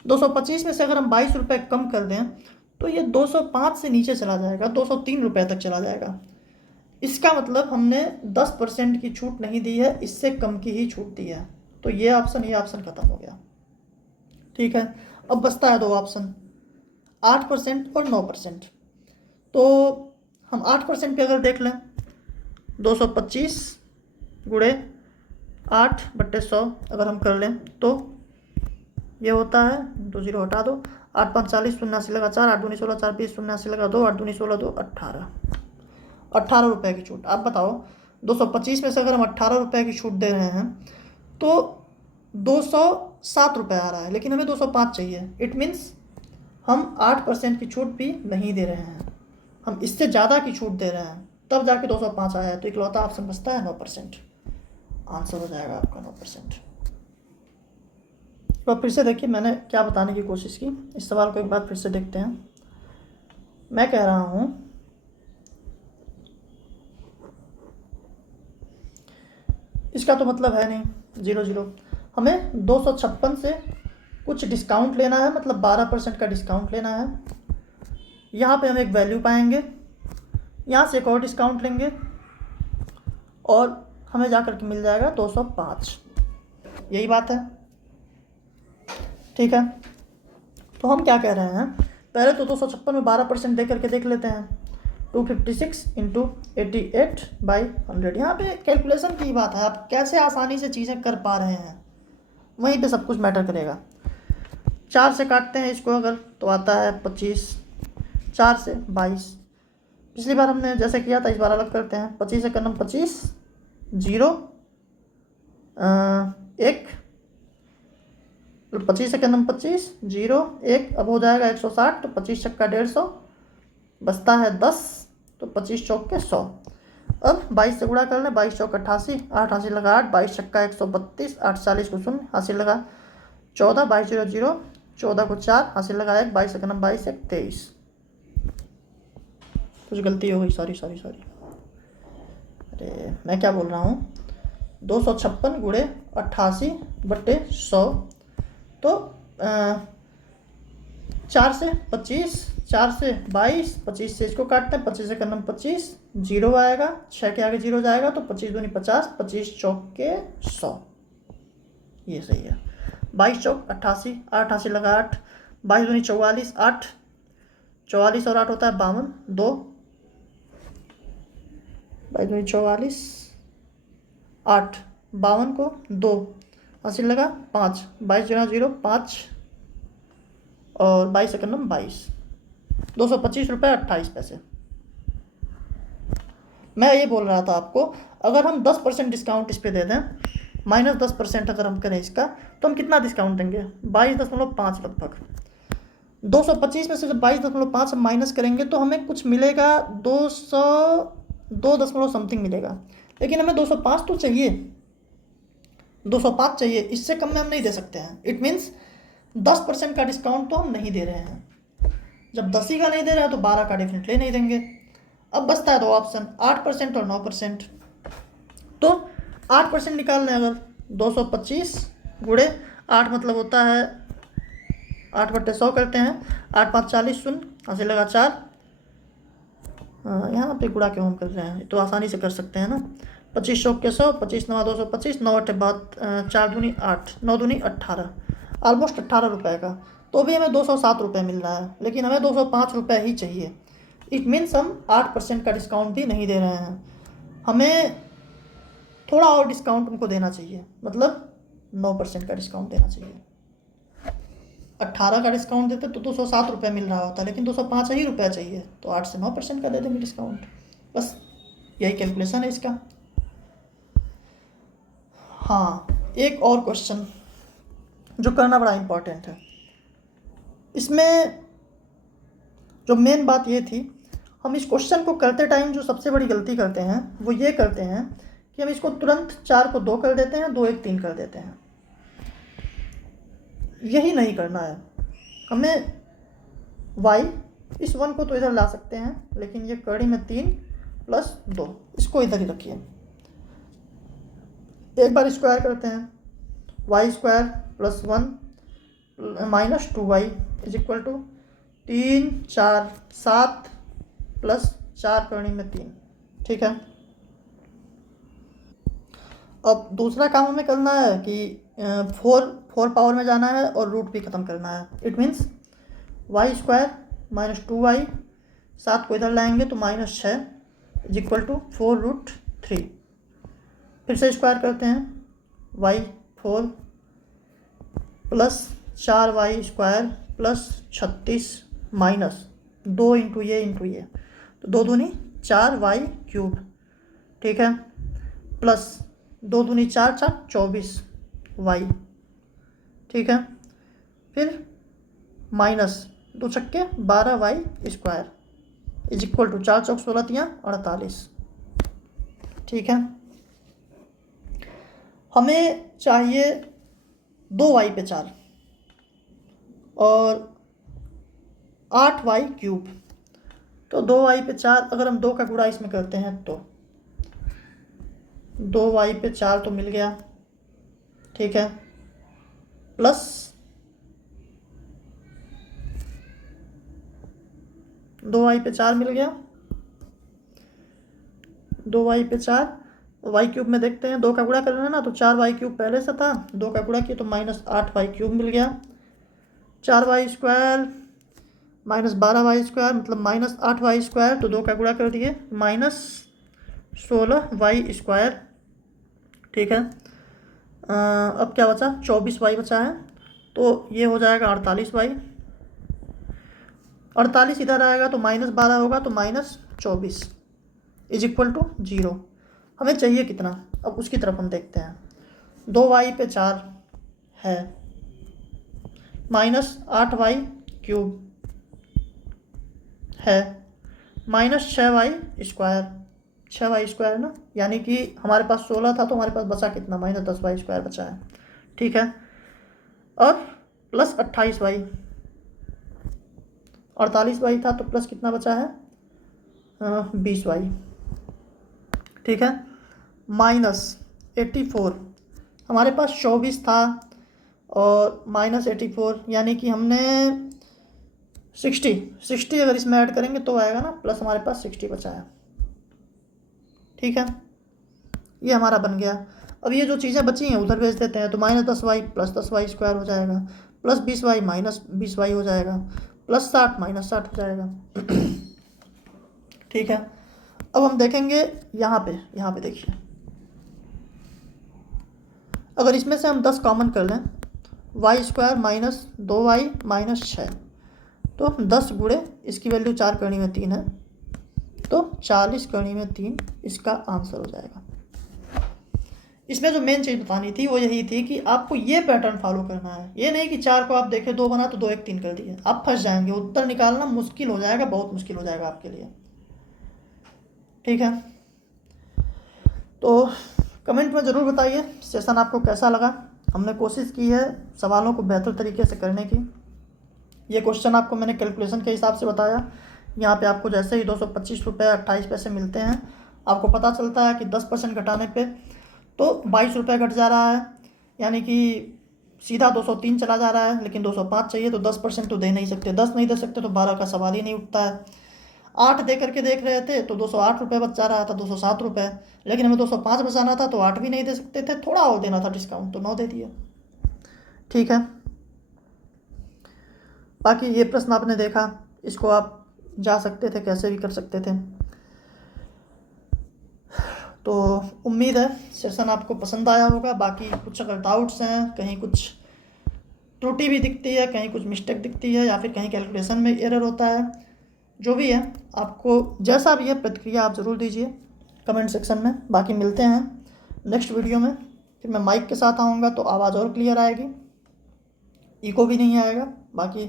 225 में से अगर हम 22 रुपये कम कर दें तो ये 205 से नीचे चला जाएगा, 203 रुपये तक चला जाएगा। इसका मतलब हमने 10% की छूट नहीं दी है, इससे कम की ही छूट दी है। तो ये ऑप्शन खत्म हो गया, ठीक है। अब बचता है 2 ऑप्शन, 8% और 9%। तो हम 8% पे अगर देख लें, 225 गुणे 8/100 अगर हम कर लें तो ये होता है, 2 0 हटा दो, 8 5 40, 0 80 लगा 4, 8 दूनी 16, 4 20, 0 80 लगा 2, 8 दूनी 16, 2 18 रुपये की छूट। आप बताओ 225 में से अगर हम 18 रुपये की छूट दे रहे हैं तो 207 रुपये आ रहा है, लेकिन हमें 205 चाहिए। इट मीन्स हम 8% की छूट भी नहीं दे रहे हैं, हम इससे ज़्यादा की छूट दे रहे हैं, तब जाके 205 आया है। तो इकलौता ऑप्शन बचता है 9%। आंसर हो जाएगा आपका 9%। तो फिर से देखिए मैंने क्या बताने की कोशिश की, इस सवाल को एक बार फिर से देखते हैं। मैं कह रहा हूँ इसका तो मतलब है नहीं 0 0, हमें 256 से कुछ डिस्काउंट लेना है, मतलब 12% का डिस्काउंट लेना है। यहाँ पे हम एक वैल्यू पाएंगे, यहाँ से एक और डिस्काउंट लेंगे और हमें जा कर के मिल जाएगा 205। यही बात है, ठीक है। तो हम क्या कह रहे हैं, पहले तो 256 में 12% दे करके देख लेते हैं। 256 इंटू 88/100। यहाँ पे कैलकुलेशन की बात है, आप कैसे आसानी से चीज़ें कर पा रहे हैं, वहीं पे सब कुछ मैटर करेगा। 4 से काटते हैं इसको अगर तो आता है 25, 4 से 22। पिछली बार हमने जैसे किया था इस बार अलग करते हैं। 25 से कलम 25, 0 1, 25 से कलम 25, 0 1, अब हो जाएगा 160। तो 25 छक्का 150, बचता है 10, तो 25 चौक के 100। अब 22 से गुणा कर लें, 22 चौक 88, 8 हासिल लगा 8, 22 छक्का 132, 8 40 को 0 हासिल लगा 14, 22 0 0, 14 को 4 हासिल लगा 1, 22 से 22 1 23। कुछ गलती हो गई, सॉरी। अरे मैं क्या बोल रहा हूँ, 256 गुणे 88/100। तो 4 से 25, 4 से 22, 25 से इसको काटते हैं, 25 से कलम 25, 0 आएगा, 6 के आगे 0 जाएगा, तो 25 दूनी 50, 25 चौक के 100, ये सही है। 22 चौक 88, 8 हासिल लगा 8, 22 दूनी 44, 8, 44 और 8 होता है 52, 2, 22 दूनी 44, 8, 52 को 2 हासिल लगा 5, 22 0 0, 5 और 22 से कलम 22, 225 रुपये 28 पैसे। मैं ये बोल रहा था आपको, अगर हम 10% डिस्काउंट इस पर दे दें, -10% अगर हम करें इसका, तो हम कितना डिस्काउंट देंगे, 22.5 लगभग। 225 में से जब 22.5 हम माइनस करेंगे तो हमें कुछ मिलेगा 202 समथिंग मिलेगा, लेकिन हमें 205 तो चाहिए, 205 चाहिए, इससे कम में हम नहीं दे सकते हैं। इट मीन्स 10% का डिस्काउंट तो हम नहीं दे रहे हैं। जब 10 ही का नहीं दे रहे हैं तो 12 का डेफिनेटली नहीं देंगे। अब बचता है 2 ऑप्शन, 8% और 9%। तो 8% निकाल लें अगर, 225 गुणे 8 मतलब होता है 8/100 करते हैं, 8 5 40, 0 हासिल लगा 4। यहाँ पे गुणा क्यों हम कर रहे हैं, तो आसानी से कर सकते हैं ना। 25 चौक के 100, 25 नवा 225, 9 अठे बात 4 दूनी 8, 9 दूनी 18, ऑलमोस्ट 18 रुपये का। तो भी हमें 207 रुपये मिल रहा है, लेकिन हमें 205 रुपये ही चाहिए। इट मीन्स हम 8% का डिस्काउंट भी नहीं दे रहे हैं, हमें थोड़ा और डिस्काउंट उनको देना चाहिए, मतलब 9% का डिस्काउंट देना चाहिए। 18 का डिस्काउंट देते तो 207 रुपये मिल रहा होता, लेकिन 205 ही रुपया चाहिए, तो 8 से 9% का दे देंगे डिस्काउंट। बस यही कैलकुलेशन है इसका। हाँ, एक और क्वेश्चन जो करना बड़ा इम्पोर्टेंट है। इसमें जो मेन बात ये थी, हम इस क्वेश्चन को करते टाइम जो सबसे बड़ी गलती करते हैं वो ये करते हैं कि हम इसको तुरंत 4 को 2 कर देते हैं, 2 1 3 कर देते हैं। यही नहीं करना है हमें। y इस 1 को तो इधर ला सकते हैं, लेकिन ये कड़ी में 3 प्लस 2 इसको इधर ही रखिए। एक बार स्क्वायर करते हैं, y square plus 1 minus 2y is equal to 3 4 7 plus 4 करनी में 3। ठीक है, अब दूसरा काम हमें करना है कि 4 पावर में जाना है और रूट भी ख़त्म करना है। It means Y square minus 2y, 7 को इधर लाएंगे तो माइनस 6 इज इक्वल टू 4√3। फिर से स्क्वायर करते हैं, y 4 plus 4y square plus 36 minus 2 into ये तो 2 दूनी 4y क्यूब। ठीक है, प्लस 2 दूनी 4 4 24y। ठीक है, फिर माइनस 2 छक्के 12y square is equal to 4 चौक 16 तियाँ 48। ठीक है, हमें चाहिए 2y पे 4 और 8y क्यूब। तो 2y पे 4 अगर हम 2 का गुणा इसमें करते हैं तो 2y पे 4 तो मिल गया। ठीक है, प्लस 2y पे 4 मिल गया, 2y पे 4 y क्यूब में देखते हैं, 2 का गुणा करना है ना, तो 4y क्यूब पहले से था, 2 का गुणा किया तो माइनस 8y क्यूब मिल गया। 4y square minus 12y square मतलब माइनस 8y स्क्वायर, तो 2 का गुणा कर दिए माइनस 16y स्क्वायर। ठीक है, अब क्या बचा, 24y बचा है, तो ये हो जाएगा 48y। 48 इधर आएगा तो माइनस 12 होगा, तो माइनस 24 इज इक्वल टू 0। हमें चाहिए कितना, अब उसकी तरफ हम देखते हैं। 2y पे 4 है माइनस 8y क्यूब है minus 6y square, 6y square ना, यानी कि हमारे पास 16 था तो हमारे पास बचा कितना, माइनस 10y स्क्वायर बचा है। ठीक है, और प्लस 28y, 48y था तो प्लस कितना बचा है 20y। ठीक है, माइनस 84, हमारे पास 24 था और माइनस 84, यानी कि हमने 60 अगर इसमें ऐड करेंगे तो आएगा ना, प्लस हमारे पास 60 बचा है। ठीक है, ये हमारा बन गया। अब ये जो चीज़ें बची हैं उधर भेज देते हैं, तो minus 10y plus 10y square हो जाएगा, प्लस 20y माइनस 20y हो जाएगा, प्लस 60 माइनस 60 हो जाएगा। ठीक है, अब हम देखेंगे यहाँ पे देखिए, अगर इसमें से हम 10 कॉमन कर लें, y square minus 2y minus 6, तो 10 गुणे इसकी वैल्यू 4 करनी में 3 है, तो 40 करनी में 3 इसका आंसर हो जाएगा। इसमें जो मेन चीज़ बतानी थी वो यही थी कि आपको ये पैटर्न फॉलो करना है। ये नहीं कि 4 को आप देखें 2 बना तो 2 1 3 कर दिए, आप फंस जाएंगे, उत्तर निकालना मुश्किल हो जाएगा, बहुत मुश्किल हो जाएगा आपके लिए। ठीक है, तो कमेंट में ज़रूर बताइए सेशन आपको कैसा लगा। हमने कोशिश की है सवालों को बेहतर तरीके से करने की। ये क्वेश्चन आपको मैंने कैलकुलेशन के हिसाब से बताया। यहाँ पे आपको जैसे ही 225 रुपये 28 पैसे मिलते हैं, आपको पता चलता है कि 10% घटाने पे तो 22 रुपये घट जा रहा है, यानी कि सीधा 203 चला जा रहा है, लेकिन 205 चाहिए तो 10% तो दे नहीं सकते, 10 नहीं दे सकते तो 12 का सवाल ही नहीं उठता है। 8 दे करके देख रहे थे तो 208 रुपये बचा रहा था, 207 रुपये, लेकिन हमें 205 बचाना था तो 8 भी नहीं दे सकते थे, थोड़ा और देना था डिस्काउंट, तो 9 दे दिया। ठीक है, बाकी ये प्रश्न आपने देखा, इसको आप जा सकते थे, कैसे भी कर सकते थे। तो उम्मीद है सेशन आपको पसंद आया होगा। बाकी कुछ अगर डाउट्स हैं, कहीं कुछ त्रुटि भी दिखती है, कहीं कुछ मिस्टेक दिखती है, या फिर कहीं कैलकुलेशन में एरर होता है, जो भी है, आपको जैसा भी है प्रतिक्रिया आप ज़रूर दीजिए कमेंट सेक्शन में। बाकी मिलते हैं नेक्स्ट वीडियो में, फिर मैं माइक के साथ आऊँगा तो आवाज़ और क्लियर आएगी, इको भी नहीं आएगा। बाकी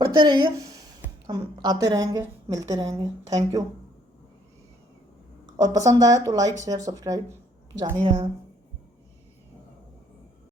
पढ़ते रहिए, हम आते रहेंगे, मिलते रहेंगे। Thank you. और पसंद आया तो लाइक शेयर सब्सक्राइब जान ही रहे हैं।